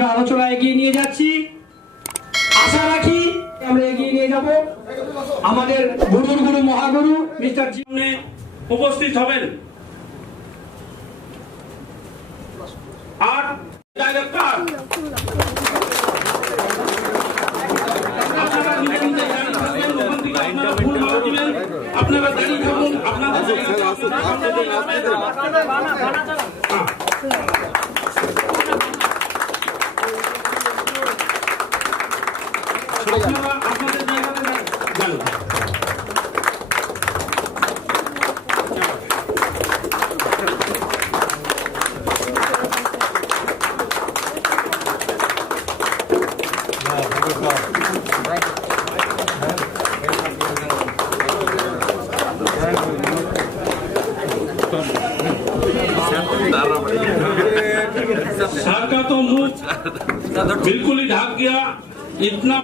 আমরা আলোচনা এগিয়ে নিয়ে যাচ্ছি, আশা রাখি আমরা এগিয়ে নিয়ে যাব। আমাদের গুরুর গুরু মহাগুরু মিস্টার সামনে উপস্থিত হবেন। আর ডাইরেক্টর আপনারা দাঁড়িয়ে থাকুন, আপনাদের सर का तो मुंह बिल्कुल ही ढक गया। इतना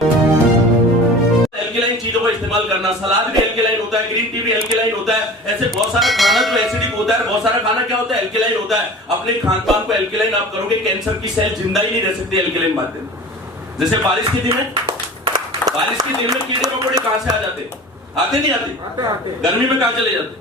एल्केलाइन चीजों का इस्तेमाल करना, सलाद भी एल्केलाइन होता है, ग्रीन टी भी एल्केलाइन होता है, ऐसे बहुत सारा खाना जो एसिडिक होता है, बहुत सारा खाना क्या होता है एल्केलाइन होता है। अपने खान पान को एल्केलाइन आप करोगे, कैंसर की सेल जिंदा ही नहीं रह सकती एल्केलाइन माध्यम। जैसे बारिश के दिन में कीड़े मकोड़े कहां से आ जाते? आते नहीं आते? गर्मी में कहां चले जाते?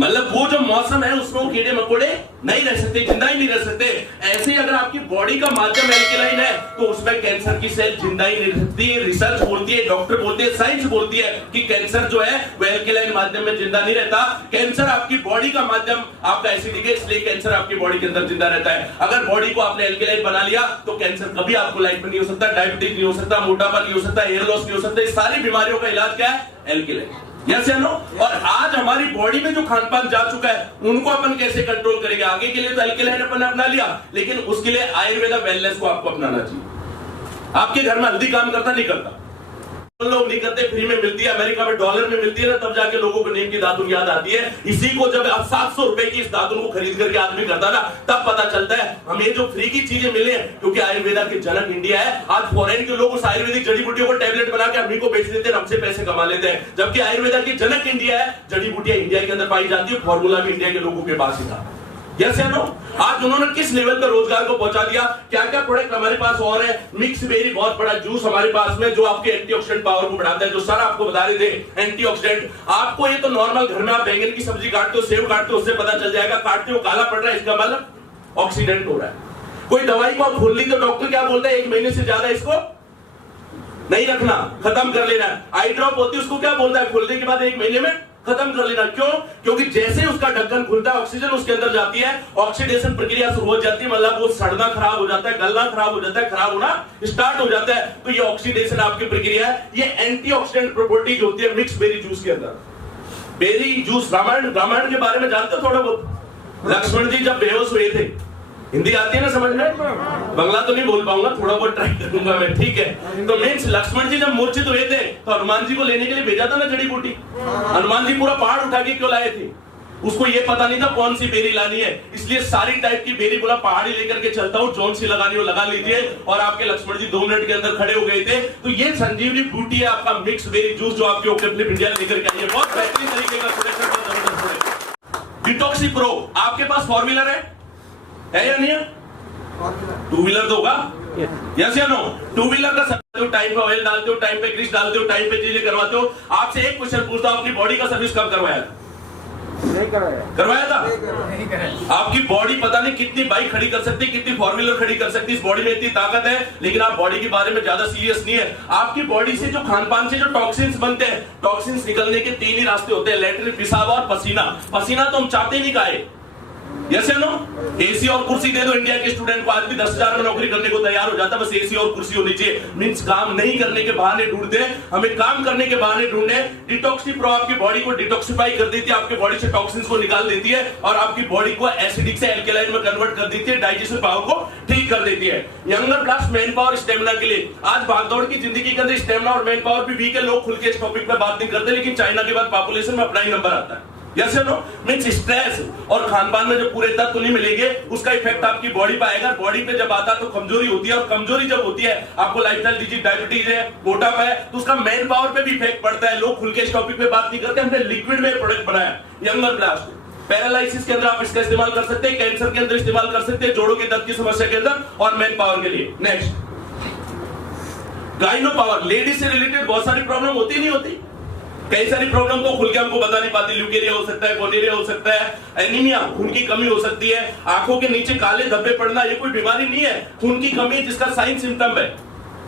मतलब वो जो मौसम है उसमें वो कीड़े मकोड़े नहीं रह सकते, जिंदा ही नहीं रह सकते। ऐसे ही अगर आपकी बॉडी का माध्यम एल्केलाइन है तो उसमें कैंसर की सेल जिंदा ही नहीं रह सकती। रिसर्च बोलती है, डॉक्टर बोलते हैं, साइंस बोलती है कि कैंसर जो है वो एल्केलाइन माध्यम में जिंदा नहीं रहता। कैंसर आपकी बॉडी का माध्यम आपका एसिडिक है, इसलिए कैंसर आपकी बॉडी के अंदर जिंदा रहता है। अगर बॉडी को आपने एल्केलाइन बना लिया तो कैंसर कभी आपको लाइफ में नहीं हो सकता, डायबिटीज नहीं हो सकता, मोटापा नहीं हो सकता, हेयर लॉस नहीं हो सकता। इस सारी बीमारियों का इलाज क्या है? एल्केलाइन। यस या नो? और आज हमारी बॉडी में जो खान पान जा चुका है उनको अपन कैसे कंट्रोल करेंगे? आगे के लिए तो एल्केलाइन अपन ने अपना लिया, लेकिन उसके लिए आयुर्वेदा वेलनेस को आपको अपनाना चाहिए। आपके घर में हल्दी काम करता नहीं करता? लोग नहीं करते, फ्री में मिलती है, अमेरिका में डॉलर में मिलती है ना, तब जाके लोगों को नीम की दातुन याद आती है। इसी को जब अब 700 रुपए की इस दातुन को खरीद करके आदमी करता ना, तब पता चलता है हमें जो फ्री की चीजें मिले हैं, क्योंकि आयुर्वेदा के जनक इंडिया है। आज फॉरेन के लोग उस आयुर्वेदिक जड़ी बूटियों को टैबलेट बना के हम को बेच देते हैं, हमसे पैसे कमा लेते हैं, जबकि आयुर्वेदा के जनक इंडिया है। जड़ी बूटियां इंडिया के अंदर पाई जाती है, फॉर्मूला भी इंडिया के लोगों के पास ही था। यस या नो? आज उन्होंने किस लेवल पर रोजगार को पहुंचा दिया। क्या क्या प्रोडक्ट हमारे पास और है? मिक्स बेरी बहुत बड़ा जूस हमारे पास में, जो आपके एंटीऑक्सीडेंट पावर को बढ़ाता है, जो सर आपको बता रहे थे एंटीऑक्सीडेंट। आपको ये तो नॉर्मल घर में आप बैंगन की सब्जी काटते हो, सेव काटते हो, उससे पता चल जाएगा। काटते हो काला पड़ रहा है, इसका मतलब ऑक्सीडेंट हो रहा है। कोई दवाई को आप खोल ली तो डॉक्टर क्या बोलता है? 1 महीने से ज्यादा इसको नहीं रखना, खत्म कर लेना। आई ड्रॉप होती है, उसको क्या बोलता है? खोलने के बाद 1 महीने में खत्म कर लेना। क्यों? क्योंकि जैसे उसका ढक्कन खुलता है, ऑक्सीजन उसके अंदर जाती है, ऑक्सीडेशन प्रक्रिया शुरू हो जाती है, मतलब वो सड़ना खराब हो जाता है, गलना खराब हो जाता है, खराब होना स्टार्ट हो जाता है। तो ये ऑक्सीडेशन आपकी प्रक्रिया है। ये एंटीऑक्सीडेंट प्रॉपर्टीज होती है मिक्स बेरी जूस के अंदर। बेरी जूस, रामायण के बारे में जानते हो थोड़ा बहुत? लक्ष्मण जी जब बेहोश हुए थे, हिंदी आती है ना समझ में? बांग्ला तो नहीं बोल पाऊंगा, थोड़ा बहुत ट्राई करूंगा मैं, ठीक है? तो मीन्स लक्ष्मण जी जब मूर्छित हुए थे तो हनुमान जी को लेने के लिए भेजा था ना जड़ी बूटी। हनुमान जी पूरा पहाड़ उठा के क्यों लाए थे? उसको ये पता नहीं था कौन सी बेरी लानी है, इसलिए सारी टाइप की बेरी बोला पहाड़ी लेकर के चलता हूँ, कौन सी लगानी हो लगा लीजिए। और आपके लक्ष्मण जी 2 मिनट के अंदर खड़े हो गए थे। तो ये संजीवनी बूटी है आपका मिक्स बेरी जूस, जो आपके ओकेफ्लिप इंडिया लेकर के आई है। बहुत बेहतरीन तरीके का डिटॉक्सी प्रो। आपके पास 4 व्हीलर है या नहीं है? 2 व्हीलर तो होगा। यस या नो? 2 व्हीलर का टाइम पे ऑयल डालते हो, टाइम पे ग्रीस डालते हो, टाइम पे चीजें करवाते हो। आपसे एक क्वेश्चन पूछता हूं, अपनी बॉडी का सर्विस कब करवाया था? नहीं करवाया था? नहीं कराया। आपकी बॉडी पता नहीं कितनी बाइक खड़ी कर सकती, कितनी 4 व्हीलर खड़ी कर सकती, इस बॉडी में इतनी ताकत है, लेकिन आप बॉडी के बारे में ज्यादा सीरियस नहीं है। आपकी बॉडी से जो खान पान से जो टॉक्सिन्स बनते हैं, टॉक्सिन्स निकलने के 3 ही रास्ते होते हैं, लेटरिन, पेशाब और पसीना। पसीना तो हम चाहते नहीं काहे। यस या नो? एसी और कुर्सी दे दो इंडिया के स्टूडेंट को, आज भी 10,000 में नौकरी करने को तैयार हो जाता, बस एसी और कुर्सी होनी चाहिए। मींस काम नहीं करने के बहाने ढूंढते हैं, हमें काम करने के बहाने ढूंढे। डिटॉक्सी प्रो आपकी बॉडी को डिटॉक्सिफाई कर देती है, आपकी बॉडी से टॉक्सिन्स को निकाल देती है और आपकी बॉडी को एसिडिक से एल्केलाइन में कन्वर्ट कर देती है, डाइजेशन पावर को ठीक कर देती है। Younger blast, man power, stamina के लिए। आज भागदौड़ की जिंदगी के अंदर स्टेमिना और मैन पावर भी वीक है, लोग खुल के इस टॉपिक पे बात नहीं करते, लेकिन चाइना के बाद पॉपुलेशन में अपना ही नंबर आता है। यस या नो? मींस स्ट्रेस और खानपान में जो पूरे तत्व नहीं मिलेंगे, उसका इफेक्ट आपकी बॉडी पे आएगा। बॉडी पे जब आता है तो कमजोरी होती है, और कमजोरी जब होती है, आपको लाइफस्टाइल डिजीज, डायबिटीज है, मोटापा है, तो उसका मैन पावर पे भी इफेक्ट पड़ता है। लोग खुल के इस टॉपिक पे बात नहीं करते। हमने लिक्विड में प्रोडक्ट बनाया यंगर ब्लास्ट। पैरालिसिस के अंदर आप इसका इस्तेमाल कर सकते हैं, कैंसर के अंदर इस्तेमाल कर सकते हैं, जोड़ों के दर्द की समस्या के अंदर और मैन पावर के लिए। नेक्स्ट, गाइनो पावर, लेडीज से रिलेटेड बहुत सारी प्रॉब्लम होती नहीं होती, कई सारी प्रॉब्लम तो खुल के हमको बता नहीं पाती। ल्यूकेरिया हो सकता है, गोनेरिया हो सकता है, एनीमिया, खून की कमी हो सकती है, आंखों के नीचे काले धब्बे पड़ना, ये कोई बीमारी नहीं है, खून की कमी है जिसका साइन सिम्टम है।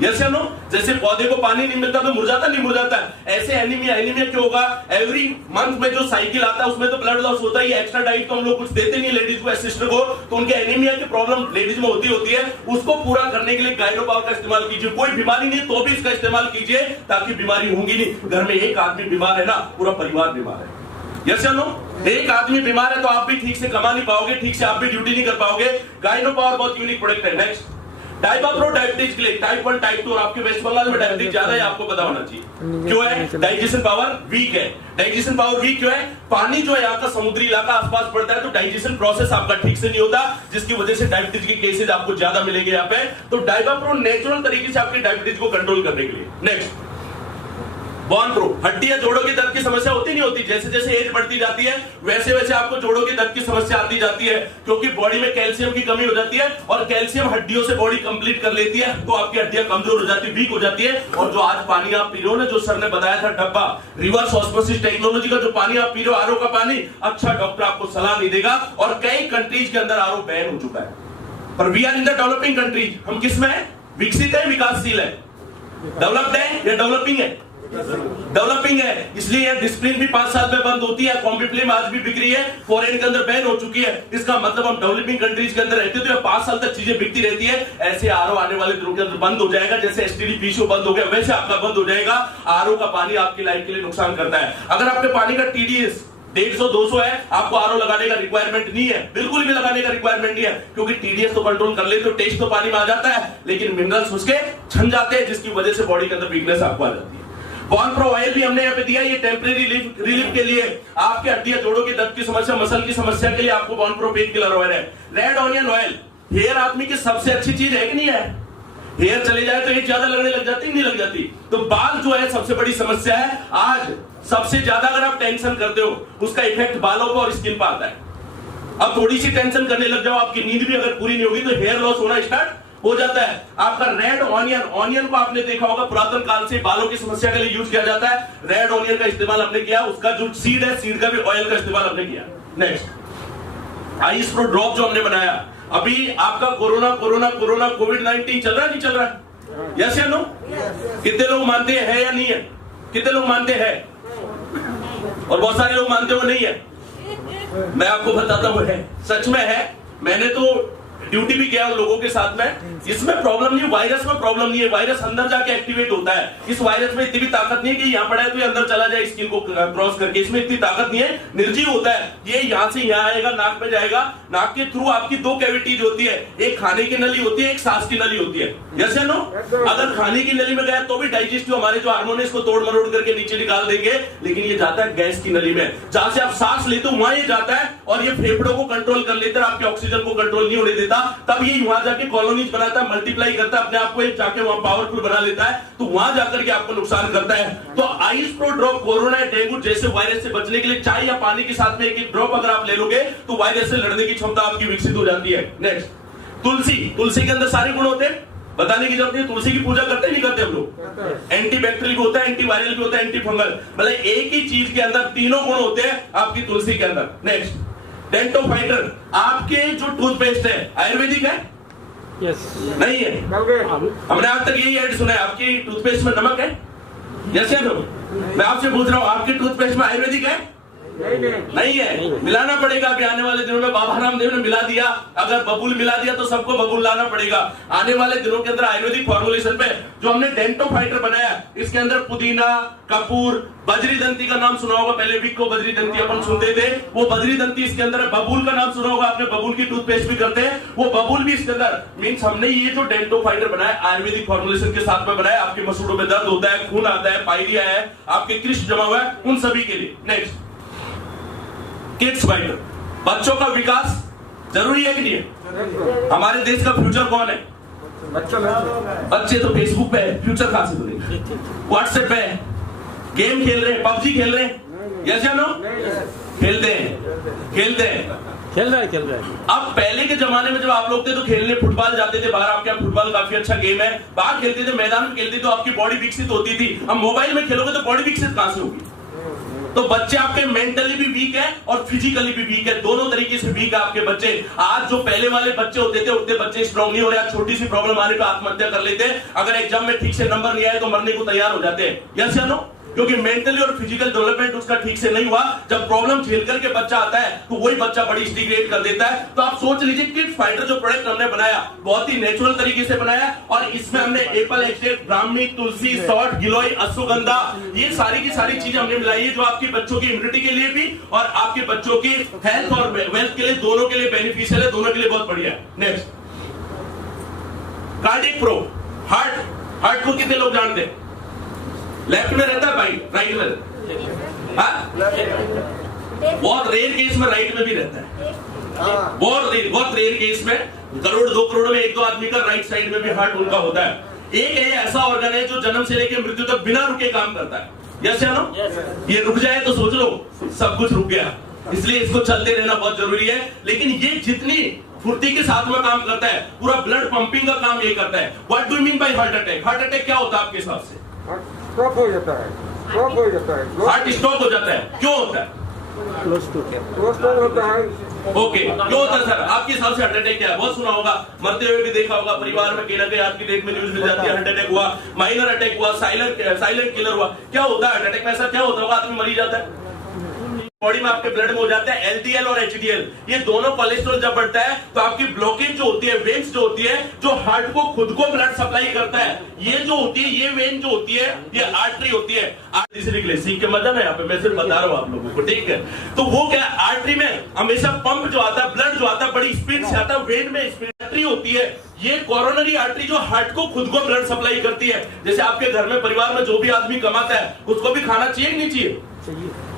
यस या नो? जैसे पौधे को पानी नहीं मिलता तो मुरझाता नहीं मुरझाता है, ऐसे एनीमिया, एनीमिया क्यों होगा? एवरी मंथ में जो साइकिल आता है उसमें तो ब्लड लॉस होता ही है, एक्स्ट्रा डाइट तो हम लोग कुछ देते नहीं लेडीज को, सिस्टर को, तो उनके एनीमिया की प्रॉब्लम लेडीज में होती है, उसको पूरा करने के लिए गाइनो पावर का इस्तेमाल कीजिए। कोई बीमारी नहीं तो भी इसका इस्तेमाल कीजिए, ताकि बीमारी होगी नहीं। घर में एक आदमी बीमार है ना, पूरा परिवार बीमार है। यस या नो? एक आदमी बीमार है तो आप भी ठीक से कमा नहीं पाओगे, ठीक से आप भी ड्यूटी नहीं कर पाओगे। गाइनो पावर बहुत यूनिक प्रोडक्ट है। नेक्स्ट, डाइबाप्रो डायबिटीज के लिए टाइप 1 टाइप 2, और आपके वेस्ट बंगाल में डायबिटीज ज्यादा है, आपको पता होना चाहिए। क्यों है? डाइजेशन पावर वीक है। डाइजेशन पावर वीक क्यों है? पानी जो है यहाँ का समुद्री इलाका आसपास पड़ता है, तो डाइजेशन प्रोसेस आपका ठीक से नहीं होता, जिसकी वजह से डायबिटीज के केसेस आपको ज्यादा मिलेंगे यहाँ पे। तो डाइबाप्रो नेचुरल तरीके से आपकी डायबिटीज को कंट्रोल करने के लिए। नेक्स्ट, बॉन प्रो, हड्डियां जोड़ों के दर्द की समस्या होती नहीं होती, जैसे जैसे एज बढ़ती जाती है वैसे वैसे आपको जोड़ों के दर्द की समस्या आती जाती है, क्योंकि बॉडी में कैल्शियम की कमी हो जाती है, और कैल्शियम हड्डियों से बॉडी कंप्लीट कर लेती है, तो आपकी हड्डियां कमजोर हो जाती है, वीक हो जाती है। और जो आज पानी आप पी रहे हो ना, जो सर ने बताया था डब्बा, रिवर्स ऑस्मोसिस टेक्नोलॉजी का जो पानी आप पी रहे हो, आरओ का पानी, अच्छा डॉक्टर आपको सलाह नहीं देगा। और कई कंट्रीज के अंदर आरओ बैन हो चुका है, पर we are in the developing countries. हम किस में है? विकसित है, विकासशील है, डेवलप्ड है या डेवलपिंग है? डेवलपिंग है। इसलिए डिस्प्लिन भी 5 साल में बंद होती है, कॉम्पिप्लिन आज भी बिक रही है, फॉरेन के अंदर बैन हो चुकी है। इसका मतलब हम डेवलपिंग कंट्रीज के अंदर रहते तो 5 साल तक चीजें बिकती रहती है। ऐसे आरओ आने वाले दिनों के अंदर बंद हो जाएगा, जैसे एसटीडी पीसीओ बंद हो गया वैसे आपका बंद हो जाएगा। आरओ का पानी आपकी लाइफ के लिए नुकसान करता है। अगर आपके पानी का टीडीएस 150-200 है, आपको आरओ लगाने का रिक्वायरमेंट नहीं है, बिल्कुल भी लगाने का रिक्वायरमेंट नहीं है, क्योंकि टीडीएस तो कंट्रोल कर ले तो टेस्ट तो पानी में आ जाता है, लेकिन मिनरल्स उसके छन जाते हैं, जिसकी वजह से बॉडी के अंदर वीकनेस आपको आ जाती है। बॉन प्रो ऑयल भी हमने यहाँ पे दिया, ये टेम्परेरी रिलीफ के लिए, आपके हड्डियां जोड़ों के दर्द की समस्या, मसल की समस्या के लिए आपको बॉन प्रो पेन किलर ऑयल है। रेड ऑनियन ऑयल, हेयर आदमी की सबसे अच्छी चीज है कि नहीं है? हेयर चले जाए तो एज ज्यादा लगने लग जाती, नहीं लग जाती? तो बाल जो है सबसे बड़ी समस्या है आज, सबसे ज्यादा अगर आप टेंशन करते हो उसका इफेक्ट बालों पर और स्किन पर आता है। अब थोड़ी सी टेंशन करने लग जाओ, आपकी नींद भी अगर पूरी नहीं होगी तो हेयर लॉस होना स्टार्ट हो जाता है। आपका रेड ऑनियन, ऑनियन को आपने देखा होगा पुरातन काल से बालों की समस्या के लिए यूज किया जाता है, रेड ऑनियन का इस्तेमाल हमने किया, उसका जो सीड है, सीड का भी ऑयल का इस्तेमाल हमने किया। नेक्स्ट, आइस प्रो ड्रॉप जो हमने बनाया, अभी आपका कोरोना कोविड-19 चल रहा है, नहीं चल रहा है? यस या नो? कितने लोग मानते हैं या नहीं है? कितने लोग मानते हैं? और बहुत सारे लोग मानते हो नहीं है। मैं आपको बताता हूं है, सच में है। मैंने तो ड्यूटी भी किया लोगों के साथ में। इसमें प्रॉब्लम नहीं है, वायरस में प्रॉब्लम नहीं है, वायरस अंदर जाके एक्टिवेट होता है। इस वायरस में इतनी भी ताकत नहीं है कि यहाँ पड़ा है तो ये अंदर चला जाए स्किन को क्रॉस करके, इसमें इतनी ताकत नहीं है, निर्जीव होता है। ये यहाँ से यहाँ आएगा, नाक में जाएगा, नाक के थ्रू आपकी 2 कैविटीज होती है, एक खाने की नली होती है, एक सांस की नली होती है। यस या नो? अगर खाने की नली में गया तो भी डाइजेस्टिव हमारे जो हार्मोन है इसको तोड़ मरोड़ करके नीचे निकाल देंगे, लेकिन ये जाता है गैस की नली में, जहां से आप सांस लेते हो वहां ये जाता है, और ये फेफड़ों को कंट्रोल कर लेता है, आपके ऑक्सीजन को कंट्रोल नहीं होने देता। तब ये वहां जाके कॉलोनीज बनाता है, मल्टीप्लाई करता है अपने आप को, एक जाके वहां पावरफुल बना लेता है, तो वहां जाकर के आपको नुकसान करता है। तो ice pro drop corona dengue जैसे वायरस से बचने के लिए चाय या पानी के साथ में एक ड्रॉप अगर आप ले लोगे तो वायरस से लड़ने की क्षमता आपकी विकसित हो जाती है। नेक्स्ट, तुलसी, तुलसी के अंदर सारे गुण होते हैं, बताने की जरूरत नहीं। तुलसी की पूजा करते नहीं करते हम लोग? एंटी बैक्टीरियल भी होता है, एंटी वायरल भी होता है, एंटी फंगल, मतलब एक ही चीज के अंदर तीनों गुण होते हैं आपकी तुलसी के अंदर। नेक्स्ट, डेंटो फाइटर, आपके जो टूथपेस्ट है आयुर्वेदिक है? यस नहीं है। हमने आज तक यही ऐड सुना है, आपकी टूथपेस्ट में नमक है? यस या नो? मैं आपसे पूछ रहा हूँ, आपके टूथपेस्ट में आयुर्वेदिक है? नहीं है, मिलाना पड़ेगा। अभी आने वाले दिनों में बाबा रामदेव ने मिला दिया, अगर बबूल मिला दिया तो सबको बबूल लाना पड़ेगा। आने वाले दिनों के अंदर आयुर्वेदिक फॉर्मुलेशन पे जो हमने डेंटो फाइटर बनाया, इसके अंदर पुदीना, कपूर, बजरीदंती का नाम सुना होगा, पहले विक को बजरीदंती अपन सुनते थे, वो बजरीदंती इसके अंदर है। बबूल का नाम सुना होगा आपने, बबूल की टूथपेस्ट भी करते हैं, वो बबूल भी इसके अंदर। मींस हमने ये जो डेंटो फाइटर बनाया आयुर्वेदिक फॉर्मुलेशन के साथ में बनाया। आपके मसूड़ों में दर्द होता है, खून आता है, पायरिया है, आपके क्रिस्ट जमा हुआ है, उन सभी के लिए। नेक्स्ट, किड्स फाइटर, बच्चों का विकास जरूरी है कि नहीं है? हमारे देश का फ्यूचर कौन है? बच्चे तो फेसबुक पे है, फ्यूचर कहां से बनेगा? व्हाट्सएप पे है, गेम खेल रहे हैं, पबजी खेल रहे हैं, यस या नो? खेलते हैं। चल रहा है। अब पहले के जमाने में जब आप लोग थे तो खेलने फुटबॉल जाते थे बाहर, आपके यहाँ फुटबॉल काफी अच्छा गेम है, बाहर खेलते थे, मैदान में खेलते तो आपकी बॉडी विकसित होती थी। अब मोबाइल में खेलोगे तो बॉडी विकसित कहां से होगी? तो बच्चे आपके मेंटली भी वीक है और फिजिकली भी वीक है, दोनों तरीके से वीक है आपके बच्चे। आज जो पहले वाले बच्चे होते थे उतने बच्चे स्ट्रॉन्ग नहीं हो रहे। छोटी सी प्रॉब्लम आने पर आत्महत्या कर लेते हैं, अगर एग्जाम में ठीक से नंबर नहीं आए तो मरने को तैयार हो जाते हैं। यस या नो? क्योंकि मेंटली और फिजिकल डेवलपमेंट उसका ठीक से नहीं हुआ। जब प्रॉब्लम झेल करके बच्चा आता है तो वही बच्चा बड़ी डिग्रेड कर देता है। तो आप सोच लीजिए किड्स फाइटर जो प्रोडक्ट हमने बनाया बहुत ही नेचुरल तरीके से बनाया, और इसमें हमने एप्पल एक्सट्रैक्ट, ब्राह्मी, तुलसी, सौंठ, गिलोय, अश्वगंधा, ये सारी की सारी चीजें हमने मिलाई है जो आपके बच्चों की इम्यूनिटी के लिए भी और आपके बच्चों की हेल्थ और वेल्थ के लिए, दोनों के लिए बेनिफिशियल है, दोनों के लिए बहुत बढ़िया है। नेक्स्ट, कार्डियक प्रो, हार्ट को कितने लोग जानते हैं? लेफ्ट में रहता है भाई, राइट में? बहुत रेयर केस में राइट में भी रहता है, बहुत रेयर केस में, करोड़ 2 करोड़ में 1-2 आदमी का राइट साइड में भी हार्ट उनका होता है। एक ऐसा ऑर्गन है जो जन्म से लेकर मृत्यु तक बिना रुके काम करता है। यस या नो? ये रुक जाए तो सोच लो सब कुछ रुक गया, इसलिए इसको चलते रहना बहुत जरूरी है। लेकिन ये जितनी फुर्ती के साथ में काम करता है, पूरा ब्लड पंपिंग का काम ये करता है। What do you mean by heart attack? Heart attack क्या होता है आपके हिसाब से? स्ट्रोक हो जाता है, हार्ट स्ट्रोक हो जाता है। क्यों होता है? होता है। ओके, क्यों होता है सर आपके हिसाब से? हार्ट अटैक क्या है? बहुत सुना होगा, मरते हुए भी देखा होगा परिवार में, कहीं ना कहीं आज की डेट में न्यूज मिल जाती है, हार्ट अटैक हुआ, माइनर अटैक हुआ, साइलेंट किलर हुआ। क्या होता है हार्ट अटैक में? ऐसा क्या होता होगा आदमी मर ही जाता है? बॉडी में आपके ब्लड में हो जाता है एलडीएल और एचडीएल, ये दोनों कोलेस्ट्रॉल जब बढ़ता है तो आपकी ब्लॉकेज जो होती है, वेन्स जो होती है, जो हार्ट को खुद को ब्लड सप्लाई करता है, ये जो होती है, ये वेन जो होती है, ये आर्टरी होती है। आर्टरी से निकले, सीख के मजा ना यहाँ पे, मैं सिर्फ बता रहा हूँ आप लोगों को, ठीक है? तो वो क्या, आर्टरी में हमेशा पंप जो आता है, ब्लड जो आता है बड़ी स्पीड से आता है, वेन में स्पीड। आर्टरी होती है ये कोरोनरी आर्टरी जो हार्ट को खुद को ब्लड सप्लाई करती है। जैसे आपके घर में परिवार में जो भी आदमी कमाता है उसको भी खाना चाहिए नहीं चाहिए?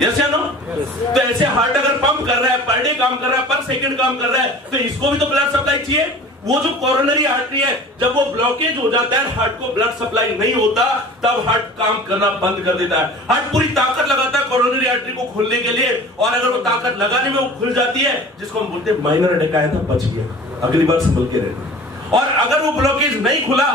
यस या नो? तो ऐसे हार्ट अगर पंप कर रहा है, पर डे काम कर रहा है, पर सेकंड काम कर रहा है, तो इसको भी तो ब्लड सप्लाई चाहिए। वो जो कोरोनरी आर्टरी है, जब वो ब्लॉकेज हो जाता है, हार्ट को ब्लड सप्लाई नहीं होता, तब हार्ट काम करना बंद कर देता है। हार्ट पूरी ताकत लगाता है कोरोनरी आर्टरी को खोलने के लिए, और अगर वो ताकत लगाने में वो खुल जाती है, जिसको हम बोलते हैं माइनर अटैक आया था, बच गया, अगली बार संभल के रहना। और अगर वो ब्लॉकेज नहीं खुला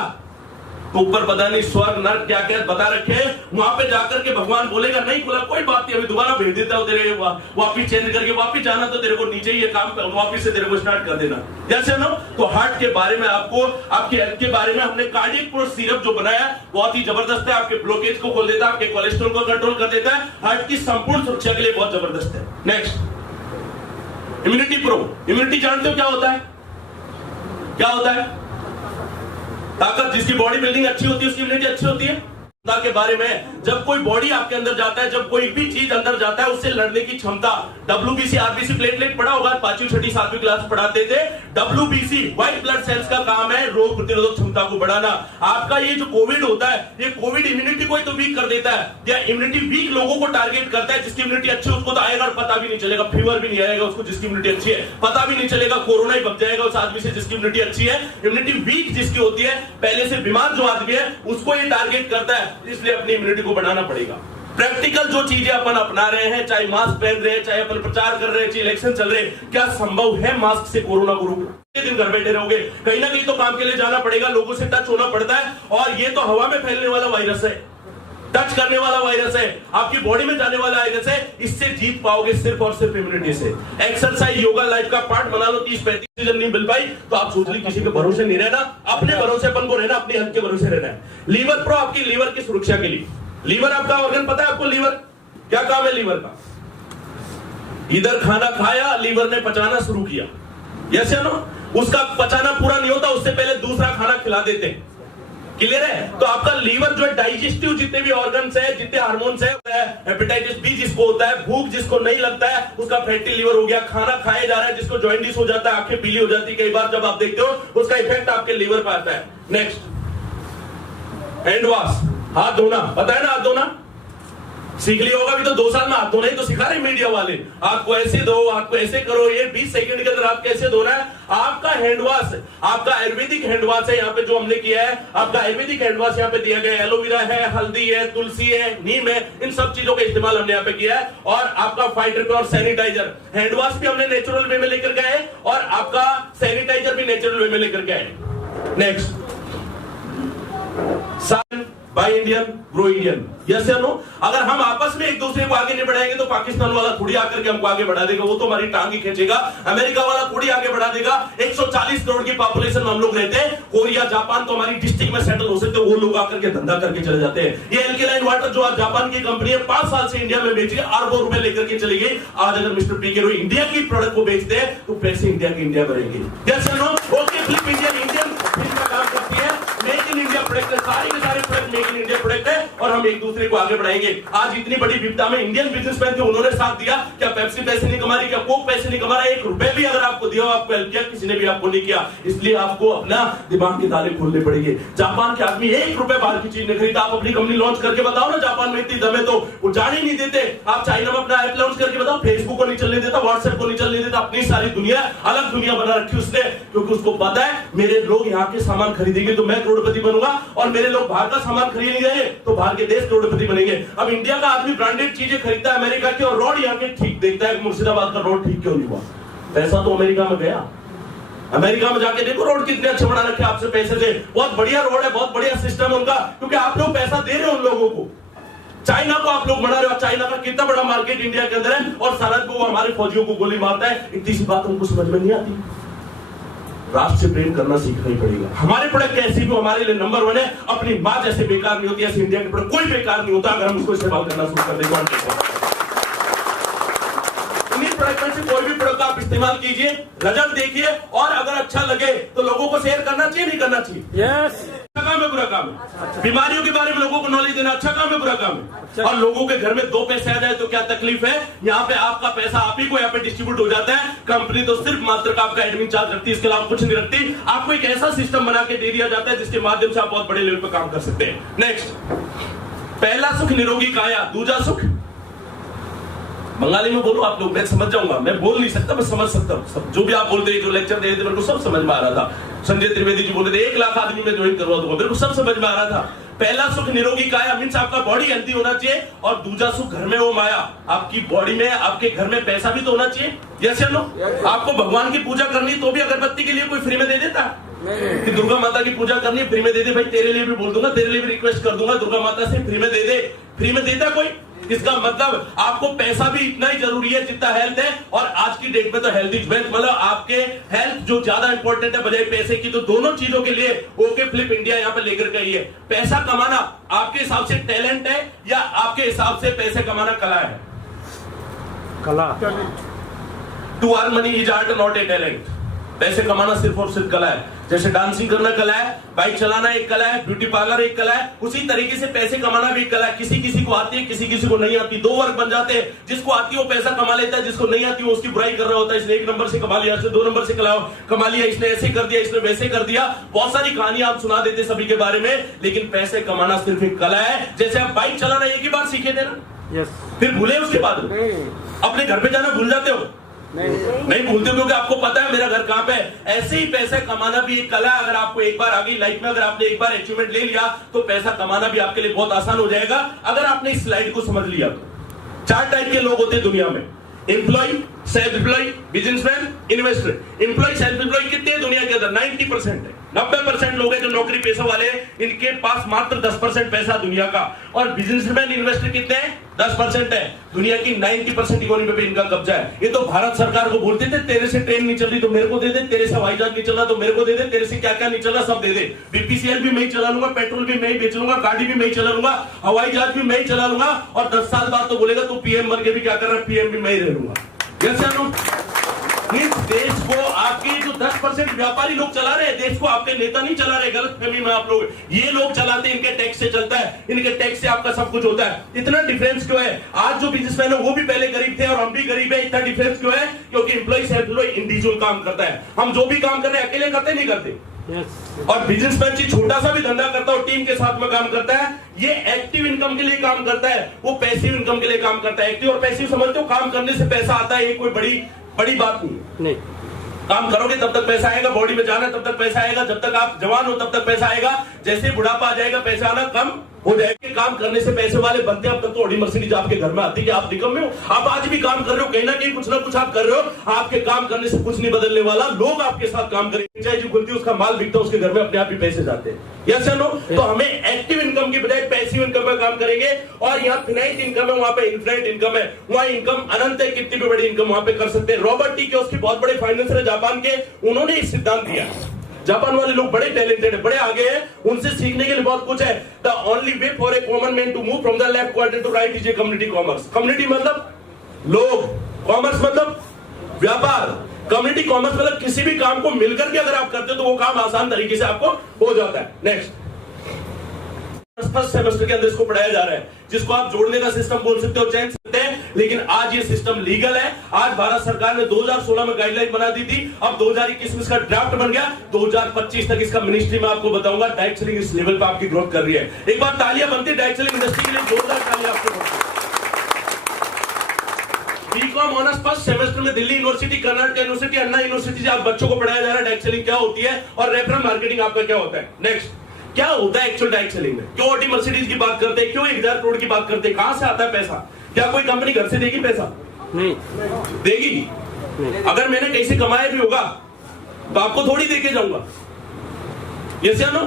तो ऊपर पता नहीं स्वर्ग नर्क क्या क्या बता रखे हैं, वहां पे जाकर के भगवान बोलेगा नहीं खुला, कोई बात नहीं, अभी दोबारा भेज देता हूं तेरे, वापिस चेंज करके वापिस जाना तो तेरे को नीचे ये काम वापिस से तेरे को स्टार्ट कर देना। जैसे ना, तो हार्ट के बारे में आपको, आपके हेल्थ के बारे में हमने कार्डियक प्रो सिरप जो बनाया बहुत ही जबरदस्त है। आपके ब्लॉकेज को खोल देता है, आपके कोलेस्ट्रॉल को कंट्रोल कर देता है, हार्ट की संपूर्ण सुरक्षा के लिए बहुत जबरदस्त है। Next, immunity pro. इम्यूनिटी जानते हो क्या होता है? क्या होता है? ताकत, जिसकी बॉडी बिल्डिंग अच्छी होती है उसकी इम्यूनिटी अच्छी होती है। के बारे में, जब कोई बॉडी आपके अंदर जाता है, जब कोई भी चीज अंदर जाता है, उससे लड़ने की क्षमता, WBC, RBC, प्लेटलेट पढ़ा होगा, 5वीं 6वीं 7वीं क्लास पढ़ाते थे। WBC व्हाइट ब्लड सेल्स का काम है रोग प्रतिरोधक क्षमता को बढ़ाना। आपका ये जो कोविड होता है, ये कोविड इम्यूनिटी को ही तो वीक कर देता है, या इम्यूनिटी वीक लोगों को टारगेट करता है। जिसकी इम्यूनिटी अच्छी है उसको तो आएगा और पता भी नहीं चलेगा, फीवर भी नहीं आएगा उसको, जिसकी इम्यूनिटी अच्छी है पता भी नहीं चलेगा, कोरोना ही बच जाएगा उस आदमी से जिसकी इम्यूनिटी अच्छी है। इम्यूनिटी वीक जिसकी होती है, पहले से बीमार जो आदमी है, उसको ये टारगेट करता है, इसलिए अपनी इम्यूनिटी को बढ़ाना पड़ेगा। प्रैक्टिकल जो चीजें अपन अपना रहे हैं, चाहे मास्क पहन रहे हैं, चाहे अपन प्रचार कर रहे हैं, चाहे इलेक्शन चल रहे हैं, क्या संभव है मास्क से कोरोना को रोकना? दिन घर बैठे रहोगे, कहीं ना कहीं तो काम के लिए जाना पड़ेगा, लोगों से टच होना पड़ता है, और ये तो हवा में फैलने वाला वायरस है, टच करने वाला वायरस है, आपकी बॉडी में जाने वाला वायरस है। इससे जीत पाओगे सिर्फ और सिर्फ इम्यूनिटी से। एक्सरसाइज, योगा लाइफ का पार्ट बना लो। 30-35 सीजन नहीं मिल पाई तो आप सोच ली किसी के भरोसे नहीं रहना, अपने भरोसे अपन को रहना, अपने हेल्थ के भरोसे रहना है। लीवर प्रो आपकी लीवर की सुरक्षा के लिए। लीवर आपका ऑर्गन पता है आपको? लीवर क्या काम है लीवर का? इधर खाना खाया, लीवर ने पचाना शुरू किया, यस या नो? उसका पचाना पूरा नहीं होता, उससे पहले दूसरा खाना खिला देते हैं। क्लियर है? तो आपका लीवर जो है, डाइजेस्टिव जितने भी ऑर्गन्स है, जितने हार्मोन्स है, हेपेटाइटिस बी जिसको होता है, भूख जिसको नहीं लगता है, उसका फैटी लीवर हो गया। खाना खाया जा रहा है, जिसको जॉइंटिस हो जाता है, आंखें पीली हो जाती है कई बार जब आप देखते हो, उसका इफेक्ट आपके लीवर पर आता है। नेक्स्ट, हैंड वॉश, हाथ धोना, पता है ना हाथ धोना? सीख लिया होगा। अभी तो 2 साल में हाथ धोना ही तो सिखा रहे मीडिया वाले, आपको ऐसे दो, आपको ऐसे करो, ये 20 सेकंड के अंदर आप कैसे धोना है। आपका हैंड वॉश, आपका आयुर्वेदिक हैंड वॉश है यहाँ पे जो हमने किया है, आपका आयुर्वेदिक हैंड वॉश यहाँ पे दिया गया है। एलोवेरा है, हल्दी है, तुलसी है, नीम है, इन सब चीजों का इस्तेमाल हमने यहाँ पे किया है। और आपका फाइटर और सैनिटाइजर, हैंड वॉश भी हमने नेचुरल वे में लेकर गए हैं और आपका सैनिटाइजर भी नेचुरल वे में लेकर गए हैं। Next, by Indian grow Indian, yes या नो। अगर हम आपस में एक दूसरे को आगे नहीं बढ़ाएंगे तो पाकिस्तान वाला थोड़ी आकर के हमको आगे बढ़ा देगा, वो तो हमारी टांग ही खींचेगा। अमेरिका वाला थोड़ी आगे बढ़ा देगा। 140 करोड़ की पॉपुलेशन में हम लोग रहते हैं। कोरिया, जापान तो हमारी डिस्ट्रिक्ट में सेटल हो सकते हैं, वो लोग आकर के धंधा करके चले जाते हैं। ये एल्केलाइन वाटर जो आज जापान की कंपनी है 5 साल से इंडिया में बेच रही है, अरबों रुपए लेकर के चली गई। आज अगर मिस्टर पीके रोय इंडिया की प्रोडक्ट को बेचते हैं तो पैसे इंडिया के इंडिया भरेंगे, यस या no. Okay, flip Indian Indian का काम करती है, मेक इन इंडिया प्रोडक्ट है, सारे के सारे product make in India product है और हम एक दूसरे को आगे बढ़ाएंगे। आज इतनी बड़ी विपदा में इंडियन बिजनेसमैन थे, उन्होंने साथ दिया। क्या पेप्सी पैसे नहीं कमा रही, क्या कोक पैसे नहीं कमा रहा, 1 रुपए भी अगर आपको दिया, आपको हेल्प किया, किसी ने भी आपको नहीं किया। इसलिए आपको अपना दिमाग के ताले खोलने पड़ेंगे। जापान के आदमी 1 रुपए बाहर की चीज नहीं खरीदता। आप अपनी कंपनी लॉन्च करके बताओ ना, जापान में इतनी दम है तो वो जाने नहीं देते। आप चाइना में अपना ऐप लॉन्च करके बताओ, फेसबुक को नहीं चलने देता, व्हाट्सएप को नहीं चलने देता। अपनी सारी दुनिया, अलग दुनिया बना रखी उसने, क्योंकि उसको पता है मेरे लोग यहाँ के सामान खरीदेंगे तो मैं करोड़पति बनूंगा और मेरे लोग बाहर का सामान खरीदेंगे तो बाहर के देश करोड़पति बनेंगे। अब इंडिया का आदमी ब्रांडेड चीजें खरीदता है अमेरिका की और रोड यहाँ के ठीक देखता है। मुर्शिदाबाद का रोड ठीक क्यों नहीं हुआ? पैसा तो अमेरिका में गया। अमेरिका में जाके देखो रोड कितने अच्छे बना रखे आपसे पैसे से, बहुत बढ़िया रोड है, बहुत बढ़िया सिस्टम है उनका, क्योंकि आप लोग पैसा दे रहे हो उन लोगों को। चाइना को आप लोग बना रहे हो, चाइना का कितना बड़ा मार्केट इंडिया के अंदर है और सरहद को हमारे फौजियों को गोली मारता है। इतनी सी बात हमको समझ में नहीं आती। राष्ट्र से प्रेम करना सीखना ही पड़ेगा। हमारे प्रोडक्ट कैसी भी हमारे लिए नंबर 1 है। अपनी मां जैसे बेकार नहीं होती, ऐसे इंडिया के प्रोडक्ट कोई बेकार नहीं होता अगर हम उसको इस्तेमाल करना शुरू कर देंगे। प्रोडक्ट में से कोई भी प्रोडक्ट आप इस्तेमाल कीजिए, रिजल्ट देखिए और अगर अच्छा लगे तो लोगों को शेयर करना चाहिए, नहीं करना चाहिए? यस। अच्छा काम है, बुरा काम है? बीमारियों के बारे में लोगों को नॉलेज देना अच्छा काम है, बुरा काम है? और लोगों के घर में 2 पैसे आ जाए तो क्या तकलीफ है? यहाँ पे आपका पैसा आप ही को यहाँ पे डिस्ट्रीब्यूट हो जाता है। कंपनी तो सिर्फ मात्र का आपका एडमिन चार्ज रखती है, इसके अलावा कुछ नहीं रखती। आपको एक ऐसा सिस्टम बना के दे दिया जाता है जिसके माध्यम से आप बहुत बड़े लेवल पर काम कर सकते हैं। नेक्स्ट, पहला सुख निरोगी काया, दूजा सुख बंगाली में बोलो आप लोग, मैं समझ जाऊंगा। मैं बोल नहीं सकता, मैं समझ सकता हूँ। जो भी आप बोलते हैं, जो लेक्चर दे रहे थे मेरे को सब समझ में आ रहा था। संजय त्रिवेदी जी बोलते थे 1 लाख आदमी में ज्वाइन करवा दूंगा, मेरे को सब समझ में आ रहा था। पहला सुख निरोगी काया मीन्स आपका बॉडी हेल्थी होना चाहिए और दूसरा सुख घर में वो माया, आपकी बॉडी में, आपके घर में पैसा भी तो होना चाहिए, यस या नो। आपको भगवान की पूजा करनी तो भी अगरबत्ती के लिए कोई फ्री में दे देता कि दुर्गा माता की पूजा करनी फ्री में दे दे, भाई तेरे लिए भी बोल दूंगा, तेरे लिए भी रिक्वेस्ट कर दूंगा, दुर्गा माता से फ्री में दे दे। फ्री में देता कोई? इसका मतलब आपको पैसा भी इतना ही जरूरी है जितना हेल्थ है। और आज की डेट में तो हेल्थ इज वेल्थ, मतलब आपके हेल्थ जो ज्यादा इंपॉर्टेंट है बजाय पैसे की। तो दोनों चीजों के लिए ओके फ्लिप इंडिया यहाँ पे लेकर गई है। पैसा कमाना आपके हिसाब से टैलेंट है या आपके हिसाब से पैसे कमाना कला है? कला। To earn money is art not a talent. पैसे कमाना सिर्फ और सिर्फ कला है। जैसे डांसिंग करना कला है, बाइक चलाना एक कला है, ब्यूटी पार्लर एक कला है, उसी तरीके से पैसे कमाना भी एक कला है। किसी किसी को आती है, किसी किसी को नहीं आती। 2 वर्ग बन जाते हैं, जिसको आती है वो पैसा कमा लेता है, जिसको नहीं आती वो उसकी बुराई कर रहा होता है। इसने 1 नंबर से कमा लिया, इसने 2 नंबर से कमा लिया, इसने ऐसे कर दिया, इसने वैसे कर दिया। बहुत सारी कहानियां आप सुना देते सभी के बारे में, लेकिन पैसे कमाना सिर्फ एक कला है। जैसे आप बाइक चलाना एक ही बार सीखे थे ना, फिर भूले उसके बाद अपने घर पे जाना भूल जाते हो? नहीं भूलते, क्योंकि आपको पता है मेरा घर कहां पे है। ऐसे ही पैसा कमाना भी एक कला है। अगर आपको एक बार आगे लाइफ में, अगर आपने एक बार अचीवमेंट ले लिया तो पैसा कमाना भी आपके लिए बहुत आसान हो जाएगा, अगर आपने इस स्लाइड को समझ लिया तो। 4 टाइप के लोग होते हैं दुनिया में, employ, self employ, businessman, investor. Employ self employ कितने हैं दुनिया के अंदर? 90% है। 90% लोग हैं जो नौकरी पेशा वाले, इनके पास मात्र 10% पैसा दुनिया का। और बिजनेसमैन, इन्वेस्टर कितने हैं? 10% है। दुनिया की 90% इकोनॉमी पे इनका कब्जा है। ये तो भारत सरकार को बोलते थे तेरे से ट्रेन नहीं चल रही तो मेरे को दे दे, तेरे से हवाई जहाज नहीं चल रहा तो मेरे को दे दे, तेरे से क्या क्या नहीं चल रहा सब दे दे। बीपीसीएल भी मैं ही चला लूंगा, पेट्रोल भी मैं ही बेच लूंगा, गाड़ी भी मैं ही चला लूंगा, हवाई जहाज भी मैं ही चला लूंगा। और 10 साल बाद तो बोलेगा तू पीएम बन के भी क्या कर रहा है, पीएम भी मैं ही रह लूंगा। इस देश को आपके जो 10% व्यापारी लोग चला रहे हैं, देश को आपके नेता नहीं चला रहे। गलत फहमी में आप लोग, ये लोग चलाते हैं, इनके टैक्स से चलता है, इनके टैक्स से आपका सब कुछ होता है। इतना डिफरेंस क्यों है? आज जो बिजनेसमैन है वो भी पहले गरीब थे और हम भी गरीब है। इतना डिफरेंस क्यों है? क्योंकि एम्प्लॉय सेल्फ एम्प्लॉय इंडिविजुअल काम करता है। हम जो भी काम कर रहे हैं अकेले करते नहीं करते, यस। और बिजनेसमैन जी छोटा सा भी धंधा करता है और टीम के साथ में काम करता है, ये एक्टिव इनकम के लिए काम करता है, वो पैसिव इनकम के लिए काम करता है। एक्टिव और पैसिव समझते हो, काम करने से पैसा आता है, ये कोई बड़ी बात नहीं। काम करोगे तब तक पैसा आएगा, बॉडी में जाना तब तक पैसा आएगा, जब तक आप जवान हो तब तक पैसा आएगा, जैसे बुढ़ापा आ जाएगा पैसा आना कम हो जाएगा। काम करने से पैसे वाले बनते हैं। अब तक तो ऑडी मर्सिडीज आपके घर में आती है कि आप निकम्मे हो, आप आज भी काम कर रहे हो, कहीं ना कहीं कुछ ना कुछ आप कर रहे हो। आपके काम करने से कुछ नहीं बदलने वाला, लोग आपके साथ काम करेंगे। चाहे जो खुलती है उसका माल बिकता है, उसके घर में अपने आप ही पैसे जाते हैं। यस या नो? तो हमें एक्टिव इनकम की बजाय पैसिव इनकम पर काम करेंगे। और यहाँ फिनाइट इनकम है, वहां पे इन्फिनाइट इनकम है, वहां इनकम अनंत है, कितनी भी बड़ी इनकम वहां पे कर सकते हैं। रॉबर्ट टी कियोसाकी बहुत बड़े फाइनेंसर है जापान के, उन्होंने एक सिद्धांत दिया। जापान वाले लोग बड़े टैलेंटेड है, बड़े आगे हैं, उनसे सीखने के लिए बहुत कुछ है। The only way for a common man to move from the left quadrant to right is a community commerce. Community मतलब लोग, कॉमर्स मतलब व्यापार, कम्युनिटी कॉमर्स मतलब किसी भी काम को मिलकर के अगर आप करते हो तो वो काम आसान तरीके से आपको हो जाता है। नेक्स्ट, फर्स्ट सेमेस्टर के अंदर इसको पढ़ाया जा रहा है, जिसको आप जोड़ने का सिस्टम बोल सकते हो, चेंज सकते हैं, लेकिन आज ये सिस्टम लीगल है। आज भारत सरकार ने 2016 में गाइडलाइन बना दी थी, अब 2021 में इसका ड्राफ्ट बन गया, 2025 तक इसका मिनिस्ट्री में आपको बताऊंगा। डायरेक्ट सेलिंग इस लेवल पे आपकी ग्रोथ कर रही है। एक बार तालियां बनती है डायरेक्ट सेलिंग इंडस्ट्री के लिए, जोरदार तालियां आपको बनती है। बीकॉम ऑनर्स फर्स्ट सेमेस्टर में दिल्ली यूनिवर्सिटी, कर्नाटक यूनिवर्सिटी, अन्ना यूनिवर्सिटी से आप बच्चों को पढ़ाया जा रहा है डायरेक्ट सेलिंग क्या होती है और रेफरल मार्केटिंग आपका क्या होता है। नेक्स्ट, क्या होता है एक्चुअल डायरेक्ट सेलिंग में? क्यों ऑडी मर्सिडीज की बात करते हैं, क्यों 1000 करोड़ की बात करते हैं, कहां से आता है पैसा? क्या कोई कंपनी घर से देगी पैसा? नहीं देगी। अगर मैंने कहीं से कमाया भी होगा तो आपको थोड़ी देके जाऊंगा। यस या नो?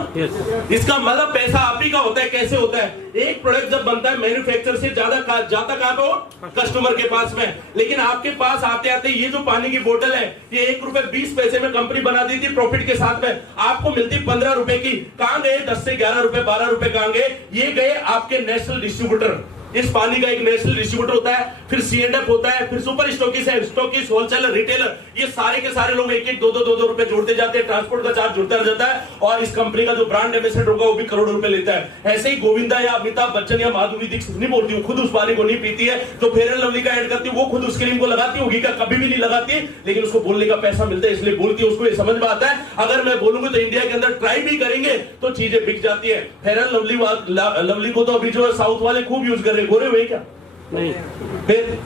इसका मतलब पैसा आप ही का होता है। कैसे होता है? एक प्रोडक्ट जब बनता है मैन्युफैक्चर से ज्यादा जाता कहां पे हो? कस्टमर के पास में। लेकिन आपके पास आते आते ये जो पानी की बोतल है, ये 1 रुपए 20 पैसे में कंपनी बना दी थी प्रॉफिट के साथ में, आपको मिलती 15 रुपए की। कहां गए 10 से 11 रुपए 12 रुपए कहां गए? ये गए आपके नेशनल डिस्ट्रीब्यूटर। इस पानी का एक नेशनल डिस्ट्रीब्यूटर होता है, फिर C&F होता है, फिर सुपर स्टॉकिस्ट है, स्टॉकिस्ट, होलसेलर, रिटेलर, ये सारे के सारे लोग 1-1, 2-2 रुपए जोड़ते जाते हैं, ट्रांसपोर्ट का चार्ज जुड़ता जाता है, और इस कंपनी का जो ब्रांड एम्बेसडर होगा वो भी करोड़ों रुपए लेता है। ऐसे ही गोविंदा या अमिताभ बच्चन या माधुरी दीक्षित नहीं बोलती, वो खुद उस पानी को नहीं पीती है। जो फेयर एंड लवली का ऐड करती है वो खुद उस क्रीम को लगाती होगी क्या? कभी भी नहीं लगाती, लेकिन उसको बोलने का पैसा मिलता है इसलिए बोलती है, उसको ये समझ में आता है। अगर मैं बोलूंगा तो इंडिया के अंदर ट्राई भी करेंगे तो चीजें बिक जाती है। फेयर एंड लवली को तो अभी जो साउथ वाले खूब यूज कर रहे हैं। गोरे हुए क्या? नहीं। फिर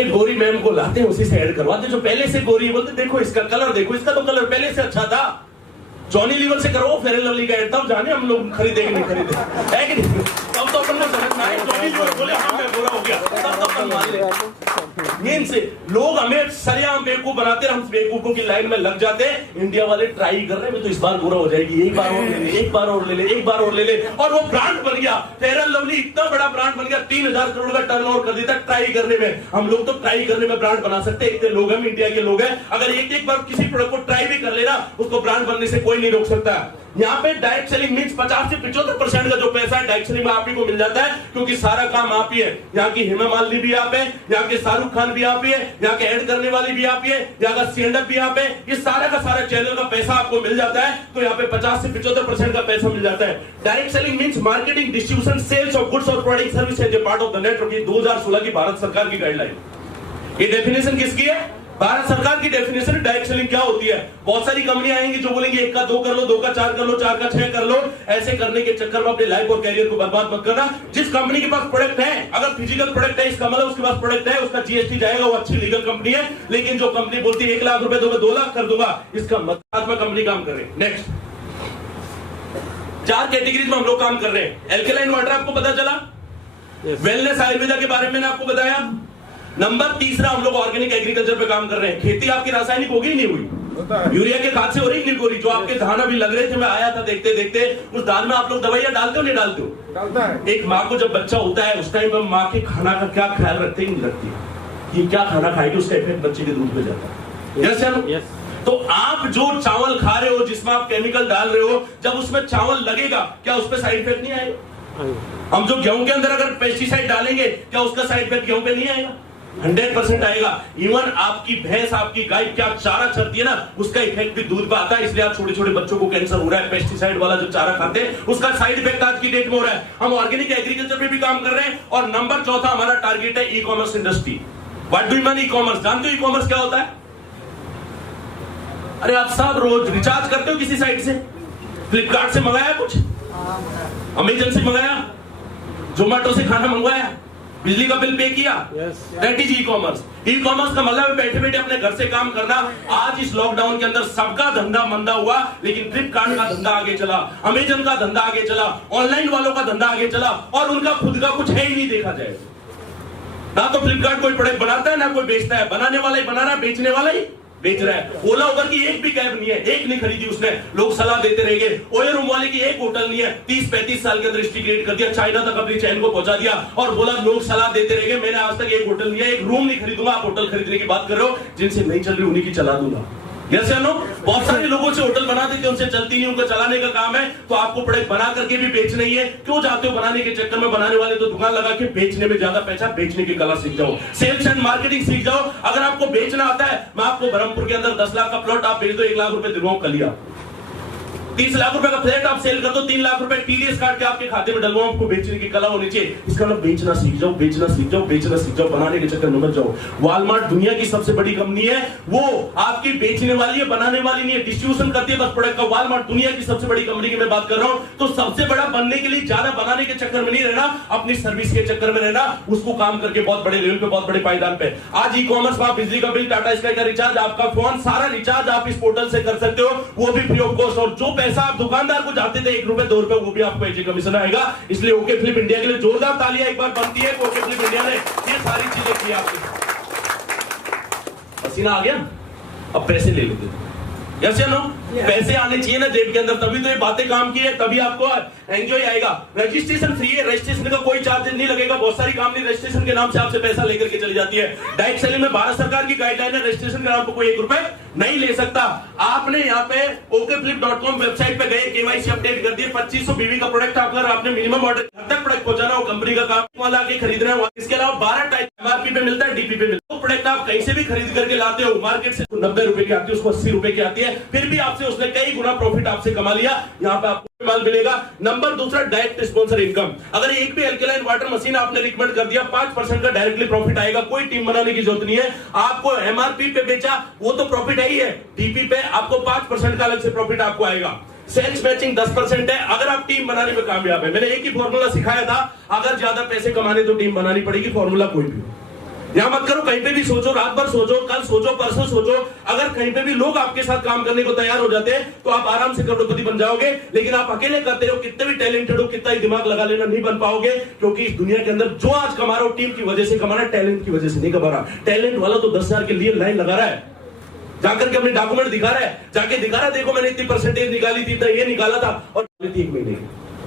एक गोरी मैम को लाते हैं, उसी से ऐड करवाते, जो पहले से गोरी, बोलते देखो इसका कलर, देखो इसका तो कलर पहले से अच्छा था। जॉनी लीवर से करो फेयर एंड लवली का ऐड, तब जाने हम लोग खरीदेंगे नहीं खरीदे, है कि नहीं? तब तो अपन को समझना है। जॉनी लीवर बोले हाँ मैं गोरा हो गया, तब तो अपन मान ले। मेन से लोग हमें सरेआम बेवकूफ बनाते हैं, हम बेवकूफों की लाइन में लग जाते हैं। इंडिया वाले ट्राई कर रहे हैं, तो इस बार गोरा हो जाएगी, एक बार और ले ले, एक बार और ले ले, एक बार और ले ले, और वो ब्रांड बन गया। फेयर एंड लवली इतना बड़ा ब्रांड बन गया, 3000 करोड़ का टर्नओवर कर देता ट्राई करने में। हम लोग तो ट्राई करने में ब्रांड बना सकते हैं, इतने लोग हैं, इंडिया के लोग हैं। अगर एक बार किसी प्रोडक्ट को ट्राई भी कर लेना, उसको ब्रांड बनने से कोई नहीं रोक सकता। यहाँ पे डायरेक्ट सेलिंग मीन्स 50 से 75% का जो पैसा है डायरेक्ट सेलिंग में आप ही को मिल जाता है, क्योंकि सारा काम आप ही है। यहाँ की हेमा मालिनी भी आप है, यहाँ के शाहरुख खान भी आप ही है, यहाँ के ऐड करने वाली भी आप ही है, यहाँ का C&F भी आप है। ये सारा का सारा चैनल का पैसा आपको मिल जाता है, तो यहाँ पे 50 से 75% का पैसा मिल जाता है। Direct selling means marketing, distribution, sales of goods और product service as a part of the network. 2016 की भारत सरकार की गाइडलाइन। ये डेफिनेशन किसकी है? भारत सरकार की डेफिनेशन। डायरेक्ट सेलिंग क्या होती है? बहुत सारी कंपनियां आएंगी जो बोलेंगी 1 का 2 कर लो, 2 का 4 कर लो, 4 का 6 कर लो। ऐसे करने के चक्कर में अपने लाइफ और कैरियर को बर्बाद मत करना। जिस कंपनी के पास प्रोडक्ट है, अगर फिजिकल प्रोडक्ट है, इसका मतलब उसके पास प्रोडक्ट है, उसका GST जाएगा, वो अच्छी लीगल कंपनी है। लेकिन जो कंपनी बोलती है 1 लाख रुपए दोगे, 2 लाख कर दूंगा, इसका मतलब कंपनी काम कर रही है। नेक्स्ट, 4 कैटेगरीज में हम लोग काम कर रहे हैं। एल्कलाइन वाटर आपको पता चला, वेलनेस आयुर्वेदा के बारे में मैंने आपको बताया। नंबर 3 हम लोग ऑर्गेनिक एग्रीकल्चर पे काम कर रहे हैं। खेती आपकी रासायनिक होगी नहीं हुई, यूरिया के खाद से हो रही नहीं हो रही। जो आपके धान अभी लग रहे थे, मैं आया था देखते देखते, उस धान में आप लोग दवाइयां डालते हो नहीं डालते हो? डालता है। एक माँ को जब बच्चा होता है उस टाइम पर माँ के खाना का क्या ख्याल रखते ही नहीं रखती, ये क्या खाना खाएगी, उसका इफेक्ट बच्चे के दूध में जाता है। Yes sir? तो आप जो चावल खा रहे हो, जिसमें आप केमिकल डाल रहे हो, जब उसमें चावल लगेगा, क्या उस पर साइड इफेक्ट नहीं आएगा? हम जो गेहूं के अंदर अगर पेस्टिसाइड डालेंगे, क्या उसका साइड इफेक्ट गेहूं पे नहीं आएगा? 100% आएगा। इवन आपकी भैंस, आपकी गाय क्या चारा चरती है ना, उसका इफेक्ट भी दूध पे आता है। इसलिए आप छोटे छोटे बच्चों को कैंसर हो रहा है। पेस्टिसाइड वाला जो चारा खाते हैं, उसका साइड इफेक्ट आज की डेट में हो रहा है। हम ऑर्गेनिक एग्रीकल्चर पे भी काम कर रहे हैं। और नंबर 4 हमारा टारगेट है e commerce industry. What do you mean e commerce? जानते हो ई कॉमर्स क्या होता है? अरे आप सब रोज रिचार्ज करते हो किसी साइट से? फ्लिपकार्ट से मंगाया कुछ, अमेजन से मंगाया, जोमेटो से खाना मंगवाया, बिजली का बिल पे किया? That is e commerce. E commerce का मतलब है बैठे बैठे अपने घर से काम करना। आज इस लॉकडाउन के अंदर सबका धंधा मंदा हुआ, लेकिन फ्लिपकार्ट का धंधा आगे चला, अमेजन का धंधा आगे चला, ऑनलाइन वालों का धंधा आगे चला, और उनका खुद का कुछ है ही नहीं देखा जाए। ना तो फ्लिपकार्ट कोई प्रोडक्ट बनाता है ना कोई बेचता है, बनाने वाला ही बना रहा है, बेचने वाला ही बेच रहा है। ओला उबर की एक भी कैब नहीं है, एक नहीं खरीदी उसने, लोग सलाह देते रह गए। ओयो रूम वाले की एक होटल नहीं है, 30-35 साल के अंदर हिस्ट्री क्रिएट कर दिया, चाइना तक अपनी चैन को पहुंचा दिया और बोला लोग सलाह देते रह गए। मैंने आज तक एक होटल नहीं है, एक रूम नहीं खरीदूंगा। आप होटल खरीदने की बात कर रहे हो, जिनसे नहीं चल रही उन्हीं की चला दूंगा। यस या नो? बहुत सारे लोगों से होटल बना देते, उनसे चलती नहीं, उनका चलाने का काम है। तो आपको प्रोडक्ट बना करके भी बेचना ही है। क्यों जाते हो बनाने के चक्कर में? बनाने वाले तो दुकान लगा के बेचने में ज्यादा पैसा, बेचने की कला सीख जाओ, सेल्स एंड मार्केटिंग सीख जाओ। अगर आपको बेचना आता है, मैं आपको बरहमपुर के अंदर 10 लाख का प्लॉट आप बेच दो, 1 लाख रुपए दिलवाऊं कलिया। 30 लाख रुपए का फ्लैट आप सेल कर दो, 3 लाख रुपए टीडीएस काट के आपके खाते में डलवाओ। आपको बेचने की कला होनी चाहिए। इसका मतलब बेचना सीख जाओ, बेचना सीख जाओ, बेचना सीख जाओ, बनाने के चक्कर में मत जाओ। वॉलमार्ट दुनिया की सबसे बड़ी कंपनी है, वो आपकी बेचने वाली है, बनाने वाली नहीं है, डिस्ट्रीब्यूशन करती है बस प्रोडक्ट का। वॉलमार्ट दुनिया की सबसे बड़ी कंपनी की मैं बात कर रहा हूं। तो सबसे बड़ा बनने के लिए ज्यादा बनाने के चक्कर में नहीं रहना, अपनी सर्विस के चक्कर में रहना, उसको काम करके बहुत बड़े लेवल पे, बहुत बड़े पायदान पे। आज ई कॉमर्स में आप बिजली का बिल, टाटा स्काई का रिचार्ज, आपका फोन, सारा रिचार्ज आप इस पोर्टल से कर सकते हो, वो भी फ्री ऑफ कॉस्ट। और जो पैसा आप दुकानदार को जाते थे 1 रुपए 2 रुपए, वो भी आपको एजे कमीशन आएगा। इसलिए ओके फ्लिप इंडिया के लिए जोरदार तालियां एक बार बनती है। ओके फ्लिप इंडिया ने ये सारी चीजें की आपके। पसीना आ गया, अब पैसे ले लेते हैं। यस या नो? पैसे आने चाहिए ना जेब के अंदर, तभी तो ये बातें काम की है, तभी आपको एंजॉय आएगा। रजिस्ट्रेशन फ्री है, रजिस्ट्रेशन का कोई चार्ज नहीं लगेगा। बहुत सारी कंपनी रजिस्ट्रेशन के नाम से आपसे पैसा लेकर के चली जाती है। डायरेक्ट सेलिंग में भारत सरकार की गाइडलाइन है, रजिस्ट्रेशन के नाम पर कोई 1 रुपए नहीं ले सकता। आपने यहाँ पे okflip.com वेबसाइट पे गए, केवाईसी अपडेट कर दिए, 2500 बीवी का प्रोडक्ट अगर आपने मिनिमम ऑर्डर तक प्रोडक्ट पहुंचाना हो, कंपनी का काम वाला आके खरीद रहे हो। इसके अलावा 12 टाइप एमआरपी पे मिलता है, डीपी पे मिलता है। प्रोडक्ट आप कहीं से भी खरीद करके लाते हो, मार्केट से 90 रुपए की आती है, उसको 80 रुपए की आती है, फिर भी आपसे उसने कई गुना प्रॉफिट आपसे कमा लिया। यहाँ पे आपको माल मिलेगा। नंबर दूसरा, डायरेक्ट स्पॉन्सर इनकम। अगर एक भी एल्कलाइन वाटर मशीन आपने रिकमेंड कर दिया, 5% का डायरेक्टली प्रॉफिट आएगा। कोई टीम बनाने की जरूरत नहीं है। आपको एमआरपी पे बेचा, वो तो प्रॉफिट है ही है, डीपी पे आपको 5% का अलग से प्रॉफिट आपको आएगा। सेल्स मैचिंग 10% है अगर आप टीम बनाने में कामयाब है। मैंने एक ही फॉर्मूला सिखाया था, अगर ज्यादा पैसे कमाने तो टीम बनानी पड़ेगी, फॉर्मूला कोई भी। यहां मत करो, कहीं पे भी सोचो, रात भर सोचो, कल सोचो, परसों सोचो। अगर कहीं पे भी लोग आपके साथ काम करने को तैयार हो जाते हैं तो आप आराम से करोड़पति बन जाओगे। लेकिन आप अकेले करते हो, कितने भी टैलेंटेड हो, कितना ही दिमाग लगा लेना, नहीं बन पाओगे। क्योंकि इस दुनिया के अंदर जो आज कमा रहा हो, टीम की वजह से कमा रहा है, टैलेंट की वजह से नहीं कमा रहा। टैलेंट वाला तो 10,000 के लिए लाइन लगा रहा है, जाकर के अपने डॉक्यूमेंट दिखा रहा है, जाके दिखा रहा है, देखो मैंने इतनी परसेंटेज निकाली थी, ये निकाला था, और 1 महीने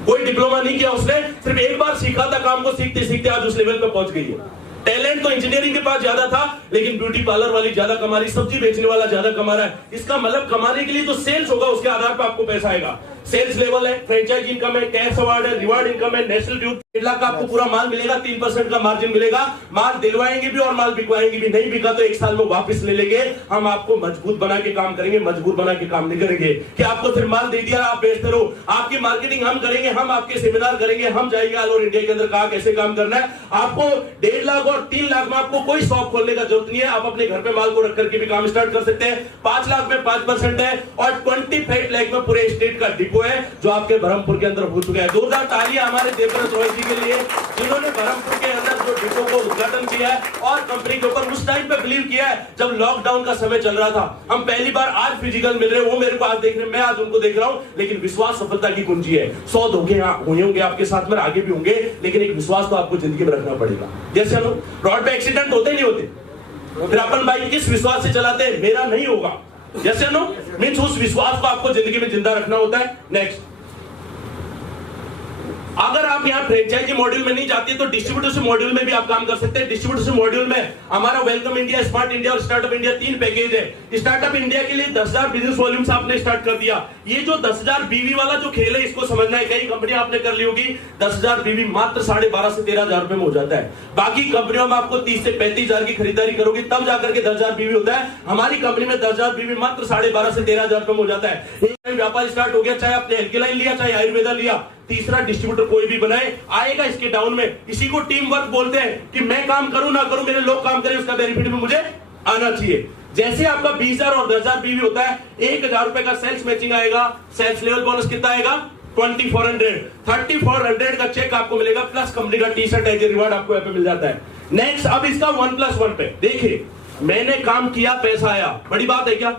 कोई डिप्लोमा नहीं किया उसने, सिर्फ एक बार सीखा था काम को, सीखते सीखते आज उस लेवल पे पहुंच गई है। टैलेंट तो इंजीनियरिंग के पास ज्यादा था, लेकिन ब्यूटी पार्लर वाली ज्यादा कमा रही, सब्जी बेचने वाला ज्यादा कमा रहा है। इसका मतलब कमाने के लिए तो सेल्स होगा, उसके आधार पर आपको पैसा आएगा। सेल्स लेवल है, फ्रेंचाइज इनकम है, कैश अवार्ड है, रिवार्ड इनकम है, नेशनल ड्यूटी 1 लाख का आपको पूरा माल मिलेगा, 3% का मार्जिन मिलेगा। माल दिलवाएंगे भी और माल बिकवाएंगे भी। नहीं बिका तो 1 साल में वापस ले लेंगे। हम आपको मजबूत बना के काम करेंगे, मजबूत बना के काम नहीं करेंगे कि आपको फिर माल दे दिया आप बेचते रहो। आपकी मार्केटिंग हम करेंगे, हम आपके सेमिनार करेंगे, हम जाएंगे ऑल ओवर इंडिया के अंदर कहा कैसे काम करना है। आपको 1.5 लाख और 3 लाख में आपको कोई शॉप खोलने का जरूरत नहीं है। आप अपने घर पे माल को रख करके भी काम स्टार्ट कर सकते हैं। 5 लाख में 5% है और 25 लाख में पूरे स्टेट का डिपो है, जो आपके बरहमपुर के अंदर हो चुका है। जोरदार तालियां हमारे देवव्रत रॉय जी के लिए, जिन्होंने बरहमपुर के अंदर जो डिपो को उद्घाटन किया है और कंपनी के ऊपर उस टाइम पे बिलीव किया है जब लॉकडाउन का समय चल रहा था। हम पहली बार आज फिजिकल मिल रहे हैं, वो मेरे को आज देख रहे हैं, मैं आज उनको देख रहा हूं। लेकिन विश्वास सफलता की कुंजी है। 100 धोखे हुए होंगे आपके साथ में, आगे भी होंगे, लेकिन एक विश्वास तो आपको जिंदगी में रखना पड़ेगा। जैसे हम रोड पे एक्सीडेंट होते नहीं होते, फिर अपन बाइक किस विश्वास से चलाते हैं, मेरा नहीं होगा। जैसे नो मीन्स उस विश्वास को आपको जिंदगी में जिंदा रखना होता है। नेक्स्ट, अगर आप यहाँ फ्रेंचाइजी मॉड्यूल में नहीं जाते तो डिस्ट्रीब्यूटरशिप मॉड्यूल में भी आप काम कर सकते हैं। डिस्ट्रीब्यूटरशिप मॉड्यूल में हमारा वेलकम इंडिया, स्मार्ट इंडिया और स्टार्टअप इंडिया 3 पैकेज है। स्टार्टअप इंडिया के लिए 10,000 बिजनेस वॉल्यूम से आपने स्टार्ट कर दिया। ये जो 10,000 बीवी वाला जो खेल है, इसको समझना है। कई कंपनियां आपने कर ली होगी, 10,000 बीवी मात्र 12,500 से 13,000 रुपए में हो जाता है। बाकी कंपनियों में आपको 30 से 35,000 की खरीदारी करोगे तब जाकर के 10,000 बीवी होता है। हमारी कंपनी में 10,000 बीवी मात्र 12,500 से 13,000 रुपए में हो जाता है। व्यापार स्टार्ट हो गया, चाहे आपने एल्केलाइन लिया, चाहे आयुर्वेदा लिया। तीसरा, डिस्ट्रीब्यूटर कोई भी बनाए, आएगा इसके डाउन में। इसी को टीम वर्क बोलते हैं कि मैं काम करूं ना करूं, मेरे लोग काम करें, उसका बेनिफिट भी मुझे आना चाहिए। जैसे आपका 20,000 और 10,000 बीवी होता है, 1,000 रुपए का सेल्स मैचिंग आएगा, सेल्स लेवल बोनस कितना आएगा 2400 का चेक आपको मिलेगा, प्लस कंपनी का T shirt as a reward आपको यहाँ पे मिल जाता है। नेक्स्ट, अब इसका 1+1 पे देखिए, मैंने काम किया पैसा आया, बड़ी बात है क्या?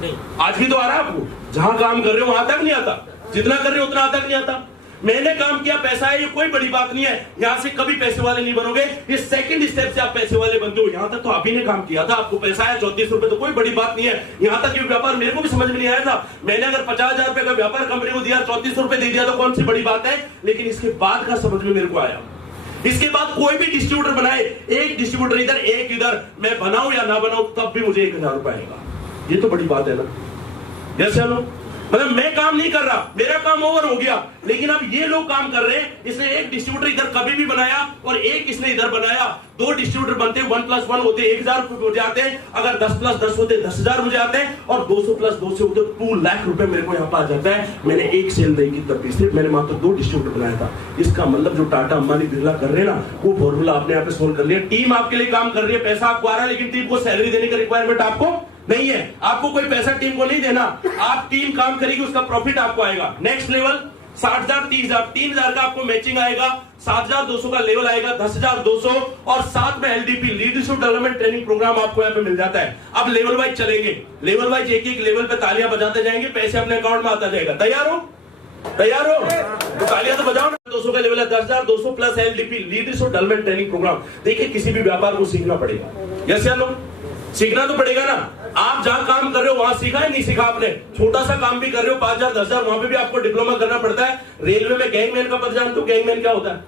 नहीं। आज भी तो आ रहा है आपको, जहां काम कर रहे हो वहां तक नहीं आता, जितना कर रहे हो उतना तक नहीं आता। मैंने काम किया पैसा है, ये कोई बड़ी बात नहीं है, यहां से कभी पैसे वाले नहीं बनोगे, ये सेकंड स्टेप से आप पैसे वाले बनते हो। यहां तक तो आप ही ने काम किया था, आपको पैसा आया 34 रुपए, तो कोई बड़ी बात नहीं है। यहां तक ये व्यापार मेरे को भी समझ में नहीं आया था, मैंने अगर 50,000 रुपए का व्यापार कंपनी को दिया, 34 रुपए दे दिया, तो कौन सी बड़ी बात है। लेकिन इसके बाद का समझ में मेरे को आया, इसके बाद कोई भी डिस्ट्रीब्यूटर बनाए, एक डिस्ट्रीब्यूटर इधर एक इधर, मैं बनाऊं या ना बनाऊं तब भी मुझे 1,000 रुपए आएगा। ये तो बड़ी बात है ना। जैसे मतलब मैं काम नहीं कर रहा, मेरा काम ओवर हो गया, लेकिन अब ये लोग काम कर रहे हैं। इसने एक डिस्ट्रीब्यूटर इधर कभी भी बनाया और एक इसने इधर बनाया, 2 डिस्ट्रीब्यूटर बनते, 1+1 होते 1,000 मुझे आते हैं, अगर 10+10 होते 10,000 मुझे आते हैं, और 200+2 से होते 2 लाख रुपए मेरे को यहाँ पर आ जाता है। मैंने एक सेल नहीं की तब भी, सिर्फ मैंने मात्र 2 डिस्ट्रीब्यूटर बनाया था। इसका मतलब जो टाटा अंबानी बिरला कर रहे हैं ना, वो फॉर्मूला आपने यहाँ पे सोल्व कर लिया। टीम आपके लिए काम कर रही है, पैसा आपको आ रहा है, लेकिन टीम को सैलरी देने का रिक्वायरमेंट आपको नहीं है। आपको कोई पैसा टीम को नहीं देना, आप टीम काम करेगी, उसका प्रॉफिट आपको आएगा। नेक्स्ट लेवल 60,000, 30,000, 3,000 का आपको मैचिंग आएगा, 7,200 का लेवल आएगा, 10,200, और साथ में LDP leadership development training programme आपको यहाँ पे मिल जाता है। अब लेवल वाइज चलेंगे, लेवल वाइज एक एक लेवल पे तालियां बजाते जाएंगे, पैसे अपने अकाउंट में आता जाएगा। तैयार हो? तैयार हो तो तालियां तो बजाओ ना। 200 का लेवल है, 10,200 plus LDP leadership development training programme. देखिए, किसी भी व्यापार को सीखना पड़ेगा, यस या नो? सीखना तो पड़ेगा ना। आप जहां काम कर रहे हो वहां सीखा है, नहीं सीखा आपने? छोटा सा काम भी कर रहे हो, 5,000 10,000, वहां पे भी आपको डिप्लोमा करना पड़ता है। रेलवे में गैंगमैन का पद जानते हो? गैंगमैन क्या होता है?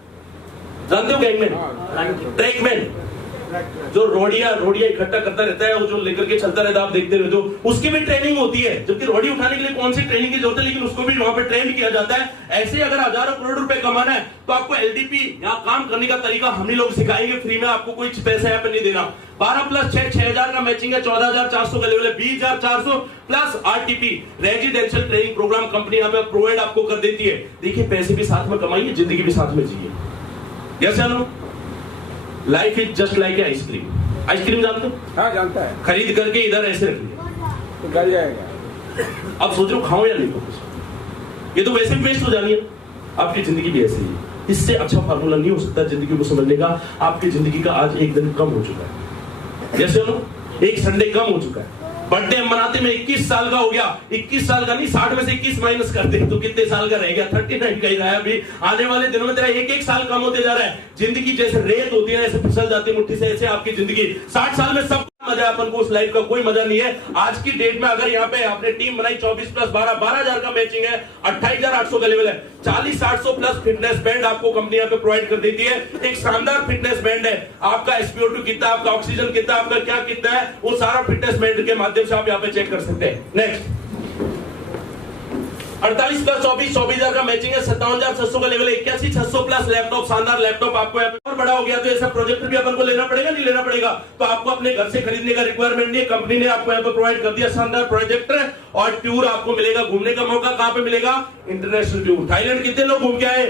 जानते हो गैंगमैन? ट्रैकमैन, जो रोडिया इकट्ठा करता रहता है, वो जो लेकर के चलता रहता है, आप देखते रहते हो, उसकी भी ट्रेनिंग होती है। जबकि रोडी उठाने के लिए कौन सी ट्रेनिंग की जरूरत है, लेकिन उसको भी वहां पे ट्रेन किया जाता है। ऐसे अगर हजारों करोड़ रुपए कमाना है तो आपको LDP यहाँ काम करने का तरीका हम ही लोग सिखाएंगे फ्री में, आपको कोई पैसा यहाँ पे नहीं देना। 12+6 6,000 का मैचिंग है, 14,400 का लेवल है, 20,400 plus RTP residential training programme company यहाँ पे प्रोवाइड आपको कर देती है। देखिए, पैसे भी साथ में कमाइए, जिंदगी भी साथ में जिए। यस या no? Life is just like a ice cream. Ice cream जानते हो? हाँ, जानता है। खरीद करके इधर ऐसे रख लिया तो गल जाएगा। अब सोच रहे हो खाओ या नहीं खाओ, ये तो वैसे भी वेस्ट हो जानी है। आपकी जिंदगी भी ऐसी है, इससे अच्छा फार्मूला नहीं हो सकता जिंदगी को समझने का। आपकी जिंदगी का आज एक दिन कम हो चुका है, जैसे लो एक संडे कम हो चुका है। बर्थडे हम मनाते में 21 साल का हो गया, 21 साल का नहीं, 60 में से 21 माइनस करते हैं तो कितने साल का रह गया? 39 का ही रहा है। अभी आने वाले दिनों में तेरा एक साल कम होते जा रहा है। जिंदगी जैसे रेत होती है, ऐसे फिसल जाती है मुट्ठी से, ऐसे आपकी जिंदगी। 60 साल में सब मजा है, अपन को उस लाइफ का कोई मजा नहीं है। आज की डेट में अगर यहाँ पे आपने टीम बनाई 24+12 12,000 का मैचिंग है, 28,800 का लेवल है, 40,800 प्लस फिटनेस बैंड आपको कंपनी यहाँ पे प्रोवाइड कर देती है। एक शानदार फिटनेस बैंड है, आपका SpO2 कितना, आपका ऑक्सीजन कितना, आपका क्या कितना है, वो सारा फिटनेस बैंड के माध्यम से आप यहाँ पे चेक कर सकते हैं। नेक्स्ट 48+24 24,000 का मैचिंग है, 57,600 का लेवल है, 81,600 प्लस लैपटॉप, शानदार लैपटॉप आपको और बड़ा हो गया तो ऐसा प्रोजेक्टर भी अपन को लेना पड़ेगा, नहीं लेना पड़ेगा? तो आपको अपने घर से खरीदने का रिक्वायरमेंट नहीं है, कंपनी ने आपको यहाँ पे प्रोवाइड कर दिया शानदार प्रोजेक्टर। और टूर आपको मिलेगा, घूमने का मौका कहां पे मिलेगा? International tour. थाईलैंड कितने लोग घूम के आए?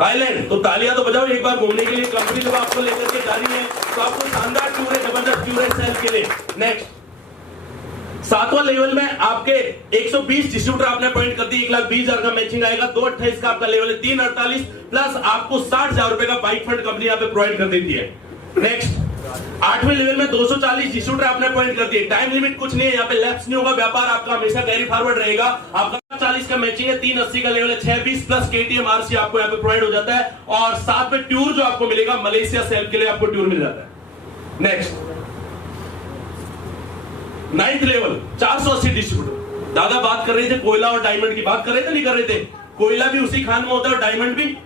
थाईलैंड, तो तालियां तो बजाओ एक बार घूमने के लिए। कंपनी जब आपको लेकर के जा रही है तो आपको शानदार टूर है, जबरदस्त टूर है सेल के लिए। नेक्स्ट 7वां लेवल में आपके 120 डिस्ट्रीब्यूटर आपने अपॉइंट कर दी, 1,20,000 का मैचिंग आएगा, 228 का आपका लेवल है, 348 प्लस आपको 60,000 रुपए का बाइक फंड कंपनी यहाँ पे प्रोवाइड कर देती है। नेक्स्ट 8वें लेवल में 240 डिस्ट्रीब्यूटर आपने अपॉइंट कर दिए, टाइम लिमिट कुछ नहीं है, यहाँ पे लैप्स नहीं होगा, व्यापार आपका हमेशा कैरी फॉरवर्ड रहेगा। आपका 40 का मैचिंग है, 380 का लेवल है, 620 प्लस KTM RC आपको यहाँ पे प्रोवाइड हो जाता है। और साथ में टूर जो आपको मिलेगा मलेशिया सेल के लिए आपको टूर मिल जाता है। Next 9th level 480 distributor. दादा बात कर रहे थे कोयला और डायमंड की, बात कर रहे थे नहीं कर रहे थे? कोयला भी उसी खान में होता है और डायमंड भी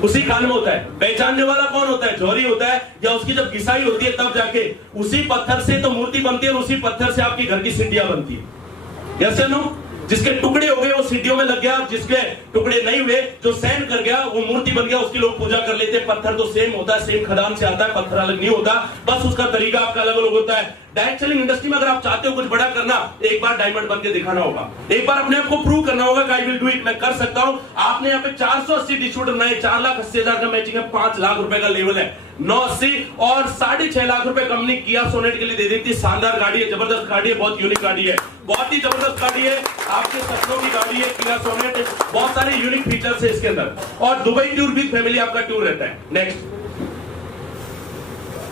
उसी खान में होता है। पहचानने वाला कौन होता है? जौहरी होता है, या उसकी जब घिसाई होती है तब जाके उसी पत्थर से तो मूर्ति बनती है और उसी पत्थर से आपकी घर की सीढ़ियां बनती है। यस या नो? जिसके टुकड़े हो गए वो सीढ़ियों में लग गया, जिसके टुकड़े नहीं हुए, जो सैंड कर गया वो मूर्ति बन गया, उसकी लोग पूजा कर लेते हैं। पत्थर तो सेम होता है, सेम खदान से आता है, पत्थर अलग नहीं होता, बस उसका तरीका आपका अलग अलग होता है। डायरेक्ट सेलिंग इंडस्ट्री में अगर आप चाहते हो कुछ बड़ा करना, एक बार डायमंड बन के दिखाना होगा, एक बार अपने आप को प्रूव करना होगा कि आई विल डू इट, मैं कर सकता हूं। आपने यहाँ पे 480 डिस्ट्रीब्यूटर बनाए, 4,80,000 का मैचिंग है, 5 लाख रुपए का लेवल है, 980 और 6.5 लाख रुपए कंपनी किया सोनेट के लिए दे देती है। शानदार गाड़ी है, जबरदस्त गाड़ी है, बहुत यूनिक गाड़ी है, बहुत ही जबरदस्त गाड़ी है, आपके सपनों की गाड़ी है किया सोनेट, बहुत सारे यूनिक फीचर्स है इसके अंदर। और दुबई टूर विद फैमिली आपका टूर रहता है। नेक्स्ट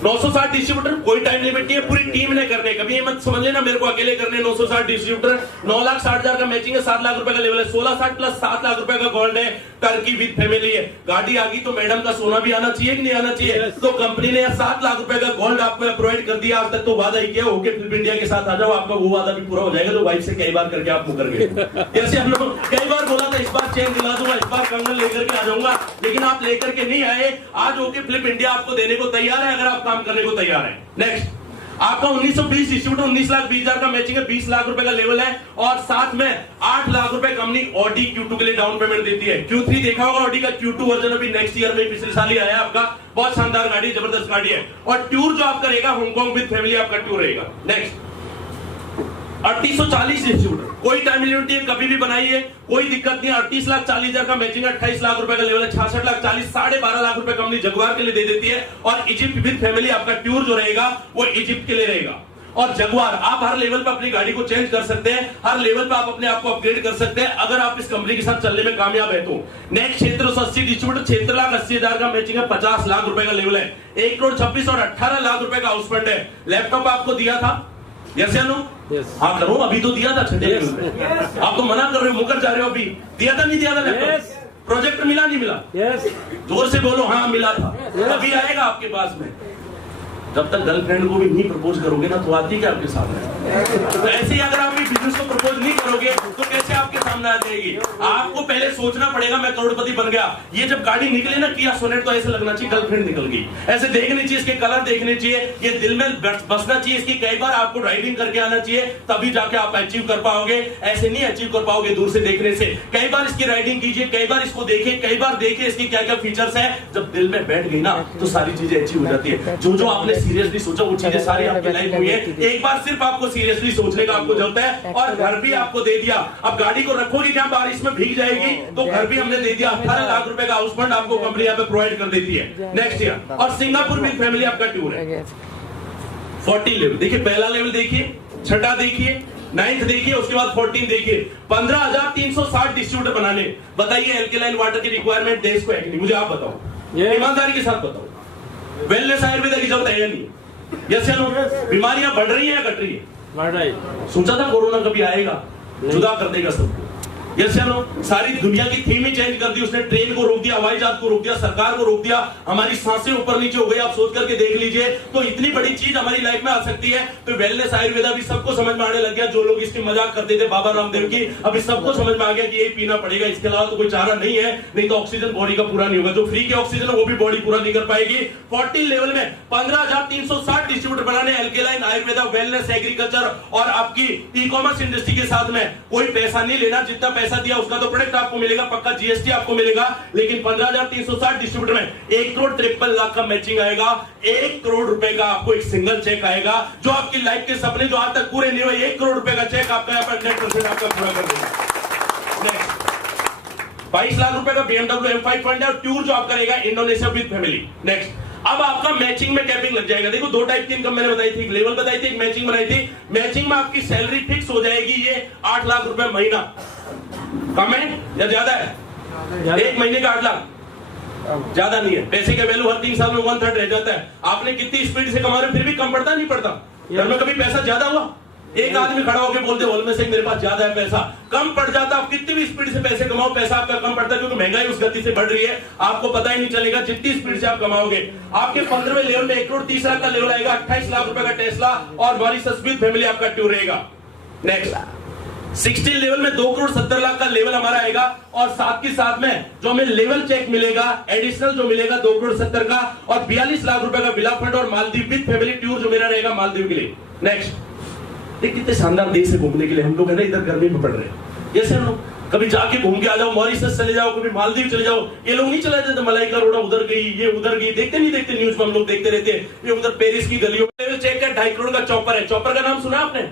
960 डिस्ट्रीब्यूटर, कोई टाइम लिमिट नहीं है, पूरी टीम ने करने, कभी ये मत समझ लेना मेरे को अकेले करने। 960 डिस्ट्रीब्यूटर, 9,60,000 का मैचिंग है, 7 लाख रुपए का लेवल है, 1660 प्लस 7 लाख रुपए का गोल्ड है, टर्की विद फैमिली है। गाड़ी आ गई तो मैडम का सोना भी आना चाहिए कि नहीं आना चाहिए? तो कंपनी ने 7 लाख रुपए का गोल्ड आपको प्रोवाइड कर दिया। आज तक तो वादा ही किया होके फिल्म इंडिया के साथ आ जाओ, आपका वो वादा भी पूरा हो जाएगा जो वाइफ से कई बार करके आप मुकर गए। जैसे हम लोग कई बार बोला था इस बार चेन दिला दूंगा, इस बार कंगन लेकर के आ जाऊंगा, लेकिन आप लेकर के नहीं आए। आज होके फिल्म इंडिया आपको देने को तैयार है अगर आप काम करने को तैयार है। नेक्स्ट आपका 1920 डिस्ट्रीब्यूटर, 19,20,000 का मैचिंग है, 20 लाख रुपए का लेवल है और साथ में 8 लाख रुपए कंपनी ऑडी Q2 के लिए डाउन पेमेंट देती है। Q3 देखा होगा ऑडी का, Q2 वर्जन अभी नेक्स्ट ईयर में पिछले साल ही आया आपका, बहुत शानदार गाड़ी, जबरदस्त गाड़ी है। और टूर जो आप करेगा हांगकांग विद फैमिली आपका टूर रहेगा। नेक्स्ट 3840 डिस्ट्रीब्यूटर, कोई टाइम लिमिट है, कभी भी बनाइए, कोई दिक्कत नहीं है। 38,40,000 का मैचिंग है, 28 लाख रुपए का लेवल है, 66,40,000, 12.5 लाख रुपए कंपनी जगुआर के लिए दे देती है। और इजिप्ट विद फैमिली आपका टूर जो रहेगा वो इजिप्ट के लिए रहेगा। और जगुआर आप हर लेवल पे अपनी गाड़ी को चेंज कर सकते हैं, हर लेवल पे आप अपने आप को अपग्रेड कर सकते हैं अगर आप इस कंपनी के साथ चलने में कामयाब है तो। नेक्स्ट क्षेत्र 80 डिस्ट्रीब्यूटर, 76,80,000 का मैचिंग है, 50 लाख रुपए का लेवल है, 1,26,00,000 और 18 लाख रुपए का आउटस्पेंड है। लैपटॉप आपको दिया था, यस या नो? हाँ करो, अभी तो दिया था छठे लेवल पे, आप तो मना कर रहे हो, मुकर जा रहे हो। अभी दिया था नहीं दिया था लैपटॉप? प्रोजेक्टर मिला नहीं मिला? जोर से बोलो हाँ मिला था। अभी आएगा आपके पास में। जब तक गर्लफ्रेंड को भी नहीं प्रपोज करोगे ना तो आती क्या आपके सामने? तो ऐसे ही अगर आप बिजनेस को प्रपोज नहीं करोगे तो कैसे आपके सामने आ जाएगी? आपको पहले सोचना पड़ेगा मैं करोड़पति बन गया। ये जब गाड़ी निकले ना किया सोनेट तो ऐसे लगना चाहिए गर्लफ्रेंड निकल गई, ऐसे देखनी चाहिए, इसके कलर देखने चाहिए, ये दिल में बसना चाहिए, इसकी कई बार आपको ड्राइविंग करके आना चाहिए, तभी जाके आप अचीव कर पाओगे। ऐसे नहीं अचीव कर पाओगे दूर से देखने से। कई बार इसकी राइडिंग कीजिए, कई बार इसको देखिए, कई बार देखिए इसकी क्या क्या फीचर्स है। जब दिल में बैठ गई ना तो सारी चीजें अचीव हो जाती है। जो आपने सीरियसली सोचा वो चीजें सारी आपकी लाइफ हुई है। एक बार सिर्फ आपको सीरियसली सोचने का आपको जरूरत है। और घर भी आपको दे दिया, अब गाड़ी को रखोगे क्या बारिश में भीग जाएगी, तो घर भी हमने दे दिया। 18 लाख रुपए का हाउस फंड आपको कंपनी यहाँ पे प्रोवाइड कर देती है नेक्स्ट ईयर। और सिंगापुर में फैमिली आपका टूर है। 40 लेवल देखिए, पहला लेवल देखिए, छठा देखिए, 9th देखिए, उसके बाद 14 देखिए। 15,360 डिस्ट्रीब्यूटर बनाने, बताइए एल्कलाइन वाटर की रिक्वायरमेंट देश को है कि नहीं? मुझे आप बताओ, ईमानदारी के साथ बताओ। वेलनेस आयुर्वेदा की जरूरत है या नहीं? यस या नो? बीमारियां बढ़ रही है या घट रही है? बढ़ रही। सोचा था कोरोना कभी आएगा, जुदा कर देगा सबको, यस या नो? सारी दुनिया की थीम ही चेंज कर दी उसने। ट्रेन को रोक दिया, हवाई जहाज को रोक दिया, सरकार को रोक दिया, हमारी सांसें ऊपर नीचे हो गई। आप सोच करके देख लीजिए, तो इतनी बड़ी चीज हमारी लाइफ में आ सकती है। तो वेलनेस आयुर्वेदा भी सबको समझ में आने लग गया। जो लोग इसकी मजाक करते थे बाबा रामदेव की, अभी सबको समझ में आ गया कि ये पीना पड़ेगा, इसके अलावा तो कोई चारा नहीं है, नहीं तो ऑक्सीजन बॉडी का पूरा नहीं होगा। जो फ्री के ऑक्सीजन है वो भी बॉडी पूरा नहीं कर पाएगी। 14 लेवल में 15,360 डिस्ट्रीब्यूटर बनाने, एल्केलाइन आयुर्वेदा, वेलनेस, एग्रीकल्चर और आपकी ई कॉमर्स इंडस्ट्री के साथ में। कोई पैसा नहीं लेना, जितना पैसा दिया उसका तो प्रोडक्ट आपको मिलेगा, पक्का जीएसटी आपको मिलेगा। लेकिन 15,360 डिस्ट्रीब्यूटर में 1,53,00,000 का मैचिंग आएगा, 1 करोड़ रुपए का आपको एक सिंगल चेक आएगा, जो आपकी लाइफ के सपने जो आज तक पूरे नहीं हुए, 1 करोड़ रुपए का चेक आपका यहाँ पर 100% आपका पूरा कर देगा। 22 लाख रुपए का BMW M5 फंड है और टूर जो आप करेगा इंडोनेशिया विद फैमिली। नेक्स्ट अब आपका मैचिंग में कैपिंग लग जाएगा। देखो 2 टाइप की इनकम मैंने बताई थी, एक लेवल बताई थी, एक मैचिंग बनाई थी। मैचिंग में आपकी सैलरी फिक्स हो जाएगी, ये 8 लाख रुपए महीना। कम है या ज्यादा है? एक महीने का 8 लाख ज्यादा नहीं है। पैसे का वैल्यू हर 3 साल में 1/3 रह जाता है। आपने कितनी स्पीड से कमा रहे हो फिर भी कम पड़ता नहीं पड़ता? घर में कभी पैसा ज्यादा हुआ? एक आदमी खड़ा होकर बोलते हॉल में से मेरे पास ज्यादा है पैसा, कम पड़ जाता। आप कितनी भी स्पीड से पैसे कमाओ, पैसा आपका कम पड़ता है, क्योंकि महंगाई उस गति से बढ़ रही है, आपको पता ही नहीं चलेगा जितनी स्पीड से आप कमाओगे। आपके 15वें लेवल में 1,30,00,000 का लेवल आएगा, 28 लाख रुपए का टेस्ला और मॉरिशस विद फैमिली आपका टूर रहेगा। नेक्स्ट 16 लेवल में 2,70,00,000 का लेवल हमारा आएगा और साथ के साथ में जो हमें लेवल चेक मिलेगा एडिशनल जो मिलेगा 2,70,00,000 का और 42 लाख रुपए का विला फंड और मालदीव विद फैमिली टूर जो मेरा रहेगा मालदीव के लिए। नेक्स्ट कितने शानदार देश है घूमने के लिए। हम लोग है ना इधर गर्मी में पड़ रहे हैं, जैसे हम लोग कभी जाके घूम के आ जाओ, मॉरिशस चले जाओ, कभी मालदीव चले जाओ। ये लोग नहीं चले जाते मलाइका रोड़ा उधर गई, ये उधर गई, देखते नहीं देखते न्यूज में हम लोग देखते रहते हैं। ये उधर पेरिस की गलियों में चेक कर 2.5 करोड़ का चॉपर है। चॉपर का नाम सुना आपने?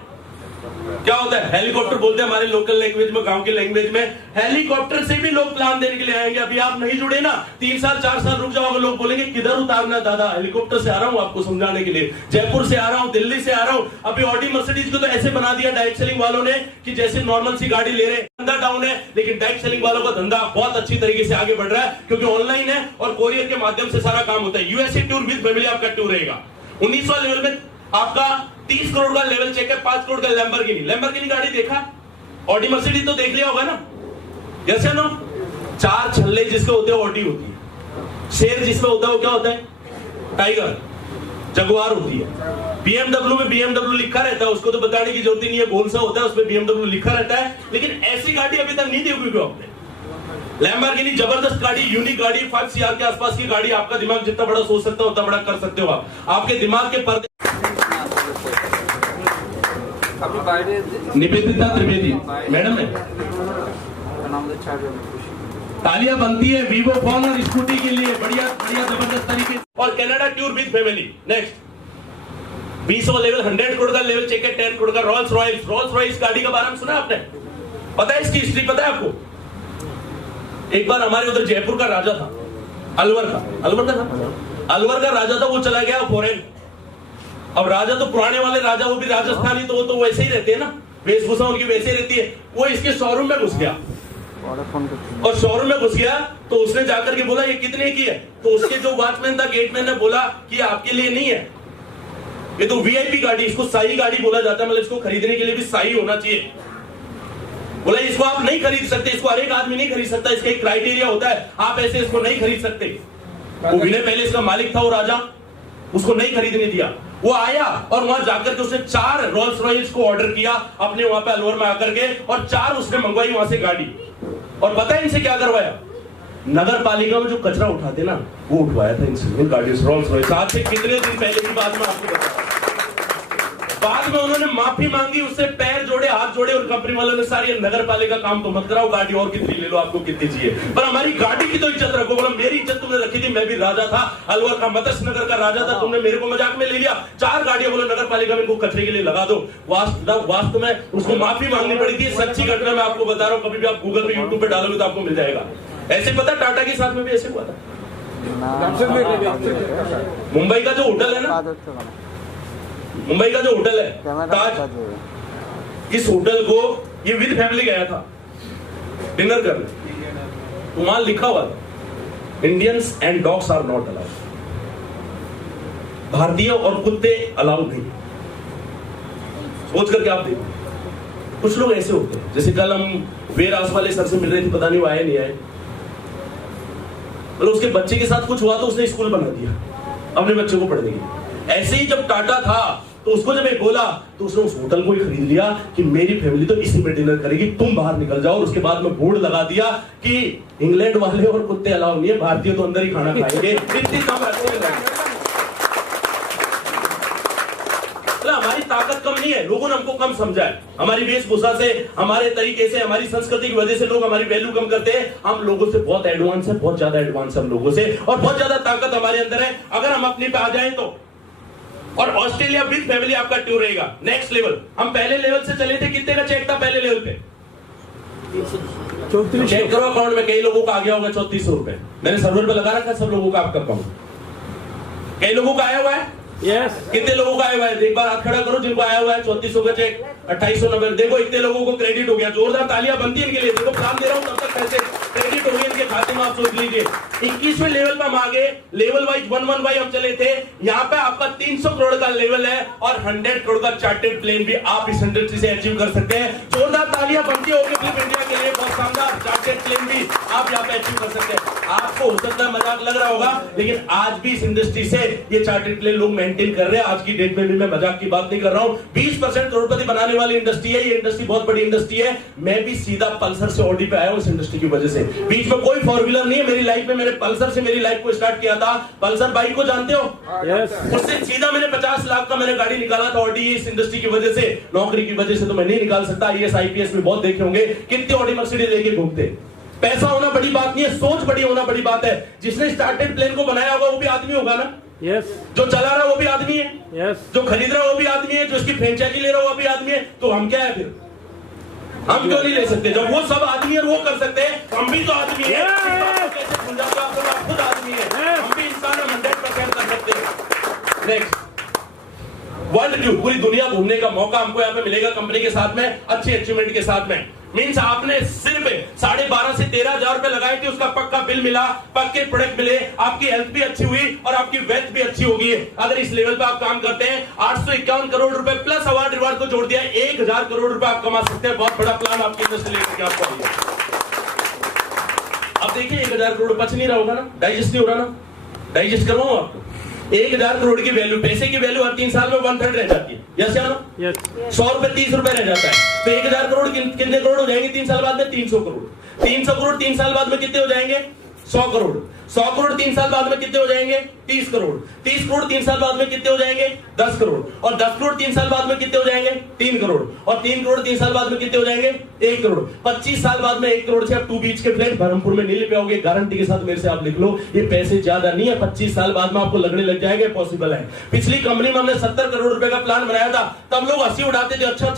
क्या होता है? हेलीकॉप्टर बोलते हैं हमारे लोकल लैंग्वेज में, गांव के लैंग्वेज में। हेलीकॉप्टर से भी लोग प्लान देने के लिए आएंगे। अभी आप नहीं जुड़े ना, 3 साल 4 साल रुक जाओगे, लोग बोलेंगे किधर उतारना दादा, हेलीकॉप्टर से आ रहा हूं आपको समझाने के लिए, जयपुर से आ रहा हूं, दिल्ली से आ रहा हूं। अभी ऑडी मर्सिडीज को तो ऐसे बना दिया डायरेक्ट सेलिंग वालों ने कि जैसे नॉर्मल सी गाड़ी ले रहे, धंधा डाउन है, लेकिन डायरेक्ट सेलिंग वालों का धंधा बहुत अच्छी तरीके से आगे बढ़ रहा है, क्योंकि ऑनलाइन है और कोरियर के माध्यम से सारा काम होता है। यूएसए टूर विद फैमिली आपका टूर रहेगा। 19वां लेवल में आपका 30 करोड़ का लेवल चेक है, 5 करोड़ का लैम्बोर्गिनी गाड़ी देखा, ऑडी मर्सिडीज तो देख लिया होगा ना, यस या नो? 4 छल्ले जिसके होते हैं ऑडी होती है, शेर जिसमें होता है वो क्या होता है? टाइगर, जगुआर होती है। बीएमडब्ल्यू में बीएमडब्ल्यू लिखा रहता है, उसको तो बताने की जरूरत ही नहीं है, गोल सा होता है उसमें बीएमडब्ल्यू लिखा रहता है, लेकिन ऐसी गाड़ी अभी तक नहीं देखी क्यों आपने? लैम्बोर्गिनी जबरदस्त गाड़ी, यूनिक गाड़ी, 5 CR के आसपास की गाड़ी। आपका दिमाग जितना बड़ा सोच सकता हो उतना बड़ा कर सकते हो आप। आपके दिमाग के पर्दे। निवेदिता त्रिवेदी मैडम ने तालियां बनती है वीवो फोन और स्कूटी के लिए, बढ़िया बढ़िया जबरदस्त तरीके। और Canada tour with family. Next 20वां लेवल, 100 करोड़ का लेवल चेक है, 10 करोड़ का रोल्स रॉयस गाड़ी का बारे में सुना आपने? पता है इसकी हिस्ट्री? पता है आपको? एक बार हमारे उधर जयपुर का राजा था, अलवर का राजा था, वो चला गया फॉरेन। अब राजा तो पुराने वाले राजा, वो भी राजस्थानी, तो वो तो वैसे ही रहते हैं ना, वेशभूषा उनकी वैसे ही रहती है। वो इसके शोरूम में घुस गया, और शोरूम में घुस गया तो उसने जाकर के बोला ये कितने की है? तो उसके जो वॉचमैन था, गेटमैन ने बोला कि आपके लिए नहीं है, ये तो वीआईपी गाड़ी, इसको शाही गाड़ी बोला जाता है, मतलब इसको खरीदने के लिए भी शाही होना चाहिए। बोला इसको आप नहीं खरीद सकते, इसको हर एक आदमी नहीं खरीद सकता, इसका एक क्राइटेरिया होता है, आप ऐसे इसको नहीं खरीद सकते। वो विनय पहले इसका मालिक था, वो राजा, उसको नहीं खरीदने दिया। वो आया और वहां जाकर के उसने 4 रोल्स रॉयस को ऑर्डर किया अपने वहां पे अलवर में आकर के, और 4 उसने मंगवाई वहां से गाड़ी। और पता है इनसे क्या करवाया? नगर पालिका में जो कचरा उठाते ना, वो उठवाया था इनसे, इन गाड़ी रोल्स रॉयस। आज से कितने दिन पहले की बात में आपको बताया। बाद में उन्होंने माफी मांगी, उससे पैर जोड़े, हाथ जोड़े, और कंपनी वालों ने सारी नगर पालिका काम तो मत कराओ, गाड़ी और कितनी ले लो, आपको कितनी चाहिए, पर हमारी गाड़ी की तो इज्जत रखो। बोला मेरी इज्जत तुमने रखी थी, मैं भी राजा था, अलवर का मत्स्य नगर का राजा था, तुमने मेरे को मजाक में ले लिया। 4 गाड़ियां बोलो नगर पालिका में इनको कचरे के लिए लगा दो। वास्तव में उसको माफी मांगनी पड़ी थी, सच्ची घटना मैं आपको बता रहा हूँ, कभी भी आप गूगल पे यूट्यूब पे डालोगे तो आपको मिल जाएगा। ऐसे पता टाटा के साथ में भी ऐसे हुआ था। मुंबई का जो होटल है ना, मुंबई का जो होटल है ताज, इस होटल को ये विद फैमिली गया था डिनर करने, तो वहां लिखा हुआ था Indians and dogs are not allowed, भारतीय और कुत्ते अलाउड नहीं। सोच करके आप देखो, कुछ लोग ऐसे होते हैं, जैसे कल हम वेरास वाले सर से मिल रहे थे, पता नहीं वो आए नहीं आए, मतलब उसके बच्चे के साथ कुछ हुआ तो उसने स्कूल बना दिया अपने बच्चे को पढ़ने के लिए। ऐसे ही जब टाटा था तो उसको जब एक बोला तो उसने उस होटल को ही खरीद लिया कि मेरी फैमिली तो इसी में डिनर करेगी, तुम बाहर निकल जाओ। और उसके बाद में बोर्ड लगा दिया कि इंग्लैंड वाले और कुत्ते अलाउ नहीं है, भारतीय तो अंदर ही खाना खाएंगे। इतनी कम रखते हमारी ताकत कम नहीं है, लोगों ने हमको कम समझा है, हमारी वेशभूषा से, हमारे तरीके से, हमारी संस्कृति की वजह से लोग हमारी वैल्यू कम करते हैं। हम लोगों से बहुत एडवांस है, बहुत ज्यादा एडवांस हम लोगों से, और बहुत ज्यादा ताकत हमारे अंदर है अगर हम अपने पे आ जाएं तो। और ऑस्ट्रेलिया विद फैमिली आपका टूर रहेगा। नेक्स्ट लेवल, हम पहले लेवल से चले थे, कितने का चेक था पहले लेवल पे? 34 चेक करो अकाउंट में, कई लोगों का आ गया होगा 3400 रुपए। मैंने सर्वर पे लगा रखा, सब लोगों का आपका अकाउंट, कई लोगों का आया हुआ है। यस, कितने लोगों का आया हुआ है? एक बार हाथ खड़ा करो जिनको आया हुआ है 3400 का चेक, 2890। देखो इतने लोगों को क्रेडिट हो गया, जोरदार तालियां बनती है इनके लिए। देखो प्लान दे रहा हूं, तब तक पैसे क्रेडिट हो गए इनके खाते में, आप सोच लीजिए। 21वें लेवल पर हम आगे, लेवल वाइज 1 बाई हम चले थे। यहाँ पे आपका 300 करोड़ का लेवल है, और 100 करोड़ का चार्टेड प्लेन भी आप इस इंडस्ट्री से अचीव कर सकते हैं। जोरदार तालियां बनती होगी फिल्म इंडिया के लिए, बहुत शानदार चार्टेड प्लेन भी आप यहाँ पे अचीव कर सकते हैं। आपको हो सकता है मजाक लग रहा होगा, लेकिन आज भी इस इंडस्ट्री से ये चार्टर्ड प्लेन लोग मेंटेन कर रहे हैं। आज की डेट में भी मैं मजाक की बात नहीं कर रहा हूं। 20% करोड़पति बनाने वाली इंडस्ट्री है ये इंडस्ट्री, बहुत बड़ी इंडस्ट्री है। मैं भी सीधा पल्सर से ऑडी पे आया हूं इस इंडस्ट्री की वजह से। बीच में कोई फोर व्हीलर नहीं है मेरी लाइफ में। मैंने पल्सर से मेरी लाइफ को स्टार्ट किया था। पल्सर बाइक को जानते हो? उससे सीधा मैंने 50 लाख का मैंने गाड़ी निकाला था ऑडी इस इंडस्ट्री की वजह से। नौकरी की वजह से तो मैं नहीं निकाल सकता। आईएएस आईपीएस में बहुत देखे होंगे कितने ऑडी मर्सिडीज लेके घूमते। पैसा होना बड़ी बात नहीं है, सोच बड़ी होना बड़ी बात है। जिसने स्टार्टेड प्लेन को बनाया होगा वो भी आदमी होगा ना। जो चला रहा है वो भी आदमी है। जो खरीद रहा है वो भी आदमी है। जो इसकी फ्रेंचाइजी ले रहा है वो भी आदमी है। तो हम क्या है फिर? हम क्यों नहीं ले सकते? जब वो सब आदमी है वो कर सकते हैं, हम भी तो आदमी है। कैसे भूल जाते हो आप खुद आदमी है। हम भी इंसान 100% कर सकते हैं। नेक्स्ट, वर्ल्ड क्यों पूरी दुनिया घूमने का मौका हमको यहाँ पे मिलेगा कंपनी के साथ में, अच्छी अचीवमेंट के साथ में। मीन्स आपने सिर्फ 12,500 से 13,000 रुपए लगाए थे, उसका पक्का बिल मिला, पक्के प्रोडक्ट मिले, आपकी हेल्थ भी अच्छी हुई और आपकी वेल्थ भी अच्छी होगी। अगर इस लेवल पे आप काम करते हैं, 851 करोड़ रुपए प्लस अवार्ड रिवार्ड को जोड़ दिया, 1,000 करोड़ रुपए आप कमा सकते हैं। बहुत बड़ा प्लान आपकी इंडस्ट्री लेकर आपको दिया। अब देखिए 1,000 करोड़ बच नहीं रहा होगा ना, डाइजेस्ट नहीं हो रहा ना, डाइजेस्ट करवाऊं आपको। 1,000 करोड़ की वैल्यू, पैसे की वैल्यू हर 3 साल में 1/3 रह जाती है। यस या नो? 100 रुपए 30 रुपए रह जाता है। तो 1,000 करोड़ कितने करोड़ हो जाएंगे 3 साल बाद में? 300 करोड़। 300 करोड़ 3 साल बाद में कितने हो जाएंगे? 100 करोड़। 100 करोड़ 3 साल बाद में कितने हो जाएंगे? 30 करोड़। 30 करोड़ 3 साल बाद में कितने हो जाएंगे? 10 करोड़। और 10 करोड़ 3 साल बाद में कितने हो जाएंगे? 3 करोड़। और 3 करोड़ 3 साल बाद में कितने हो जाएंगे? 1 करोड़। 25 साल बाद में 1 करोड़ से आप 2 बीच के फ्लैट बरहमपुर में नहीं ले पाओगे। गारंटी के साथ मेरे से आप लिख लो, ये पैसे ज्यादा नहीं है। 25 साल बाद में आपको लगने लग जाएगा पॉसिबल है। पिछली कंपनी में हमने 70 करोड़ रुपए का प्लान बनाया था, तब लोग हंसी उड़ाते थे, अच्छा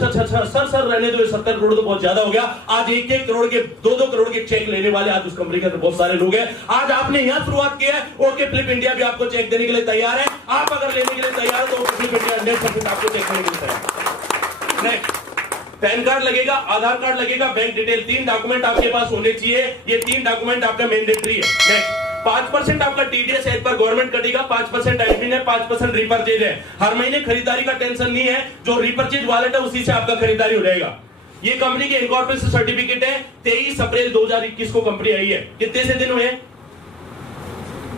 सर रहने दो, 70 करोड़ तो बहुत ज्यादा हो गया। आज 1-1 करोड़ के 2-2 करोड़ के चेक लेने वाले आज उस कंपनी के अंदर बहुत सारे लोग हैं। आज आपने यहां शुरुआत किया है, ओके फ्लिप इंडिया भी आपको चेक देने के लिए तैयार है। आप अगर लेने के लिए तैयार हो तो ओके फ्लिप इंडिया 100% आपको चेक देने के लिए तैयार। नेक्स्ट, पैन कार्ड लगेगा, आधार कार्ड लगेगा, बैंक डिटेल, 3 डॉक्यूमेंट आपके पास होने चाहिए। ये 3 डॉक्यूमेंट आपका मैंडेटरी है। नेक्स्ट, 5% आपका टीडीएस एज पर गवर्नमेंट कटेगा, 5% एडमिन है, 5% रिपर्चेज है। हर महीने खरीदारी का टेंशन नहीं है, जो रिपर्चेज वॉलेट है उसी से आपका खरीदारी हो जाएगा। ये कंपनी के इनकॉर्पोरेशन सर्टिफिकेट है। 23 अप्रैल 2021 को कंपनी आई है। कितने से दिन हुए?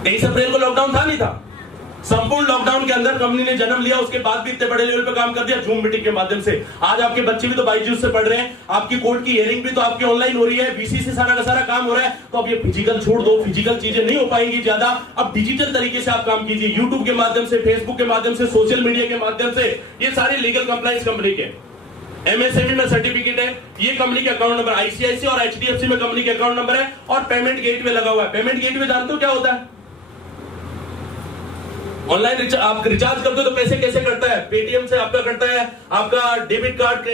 23 अप्रैल को लॉकडाउन था नहीं था? संपूर्ण लॉकडाउन के अंदर कंपनी ने जन्म लिया, उसके बाद भी इतने बड़े लेवल पे काम कर दिया जूम मीटिंग के माध्यम से। आज आपके बच्चे भी तो बायजूस से पढ़ रहे हैं, आपकी कोर्ट की हियरिंग भी तो आपकी ऑनलाइन हो रही है, वीसी से सारा का सारा काम हो रहा है। तो अब ये फिजिकल छोड़ दो, फिजिकल चीजें नहीं हो पाएंगी ज्यादा। अब डिजिटल तरीके से आप काम कीजिए, यूट्यूब के माध्यम से, फेसबुक के माध्यम से, सोशल मीडिया के माध्यम से। ये सारे लीगल कंप्लायंस कंपनी के। एमएसएमई में सर्टिफिकेट है, ये कंपनी के अकाउंट नंबर, आईसीआईसी और एचडीएफसी में कंपनी के अकाउंट नंबर है, और पेमेंट गेटवे लगा हुआ है। पेमेंट गेटवे जानते हो क्या होता है? ऑनलाइन आप रिचार्ज करते हो तो पैसे कैसे कटता है? पेटीएम से आपका कटता है, आपका डेबिट कार्ड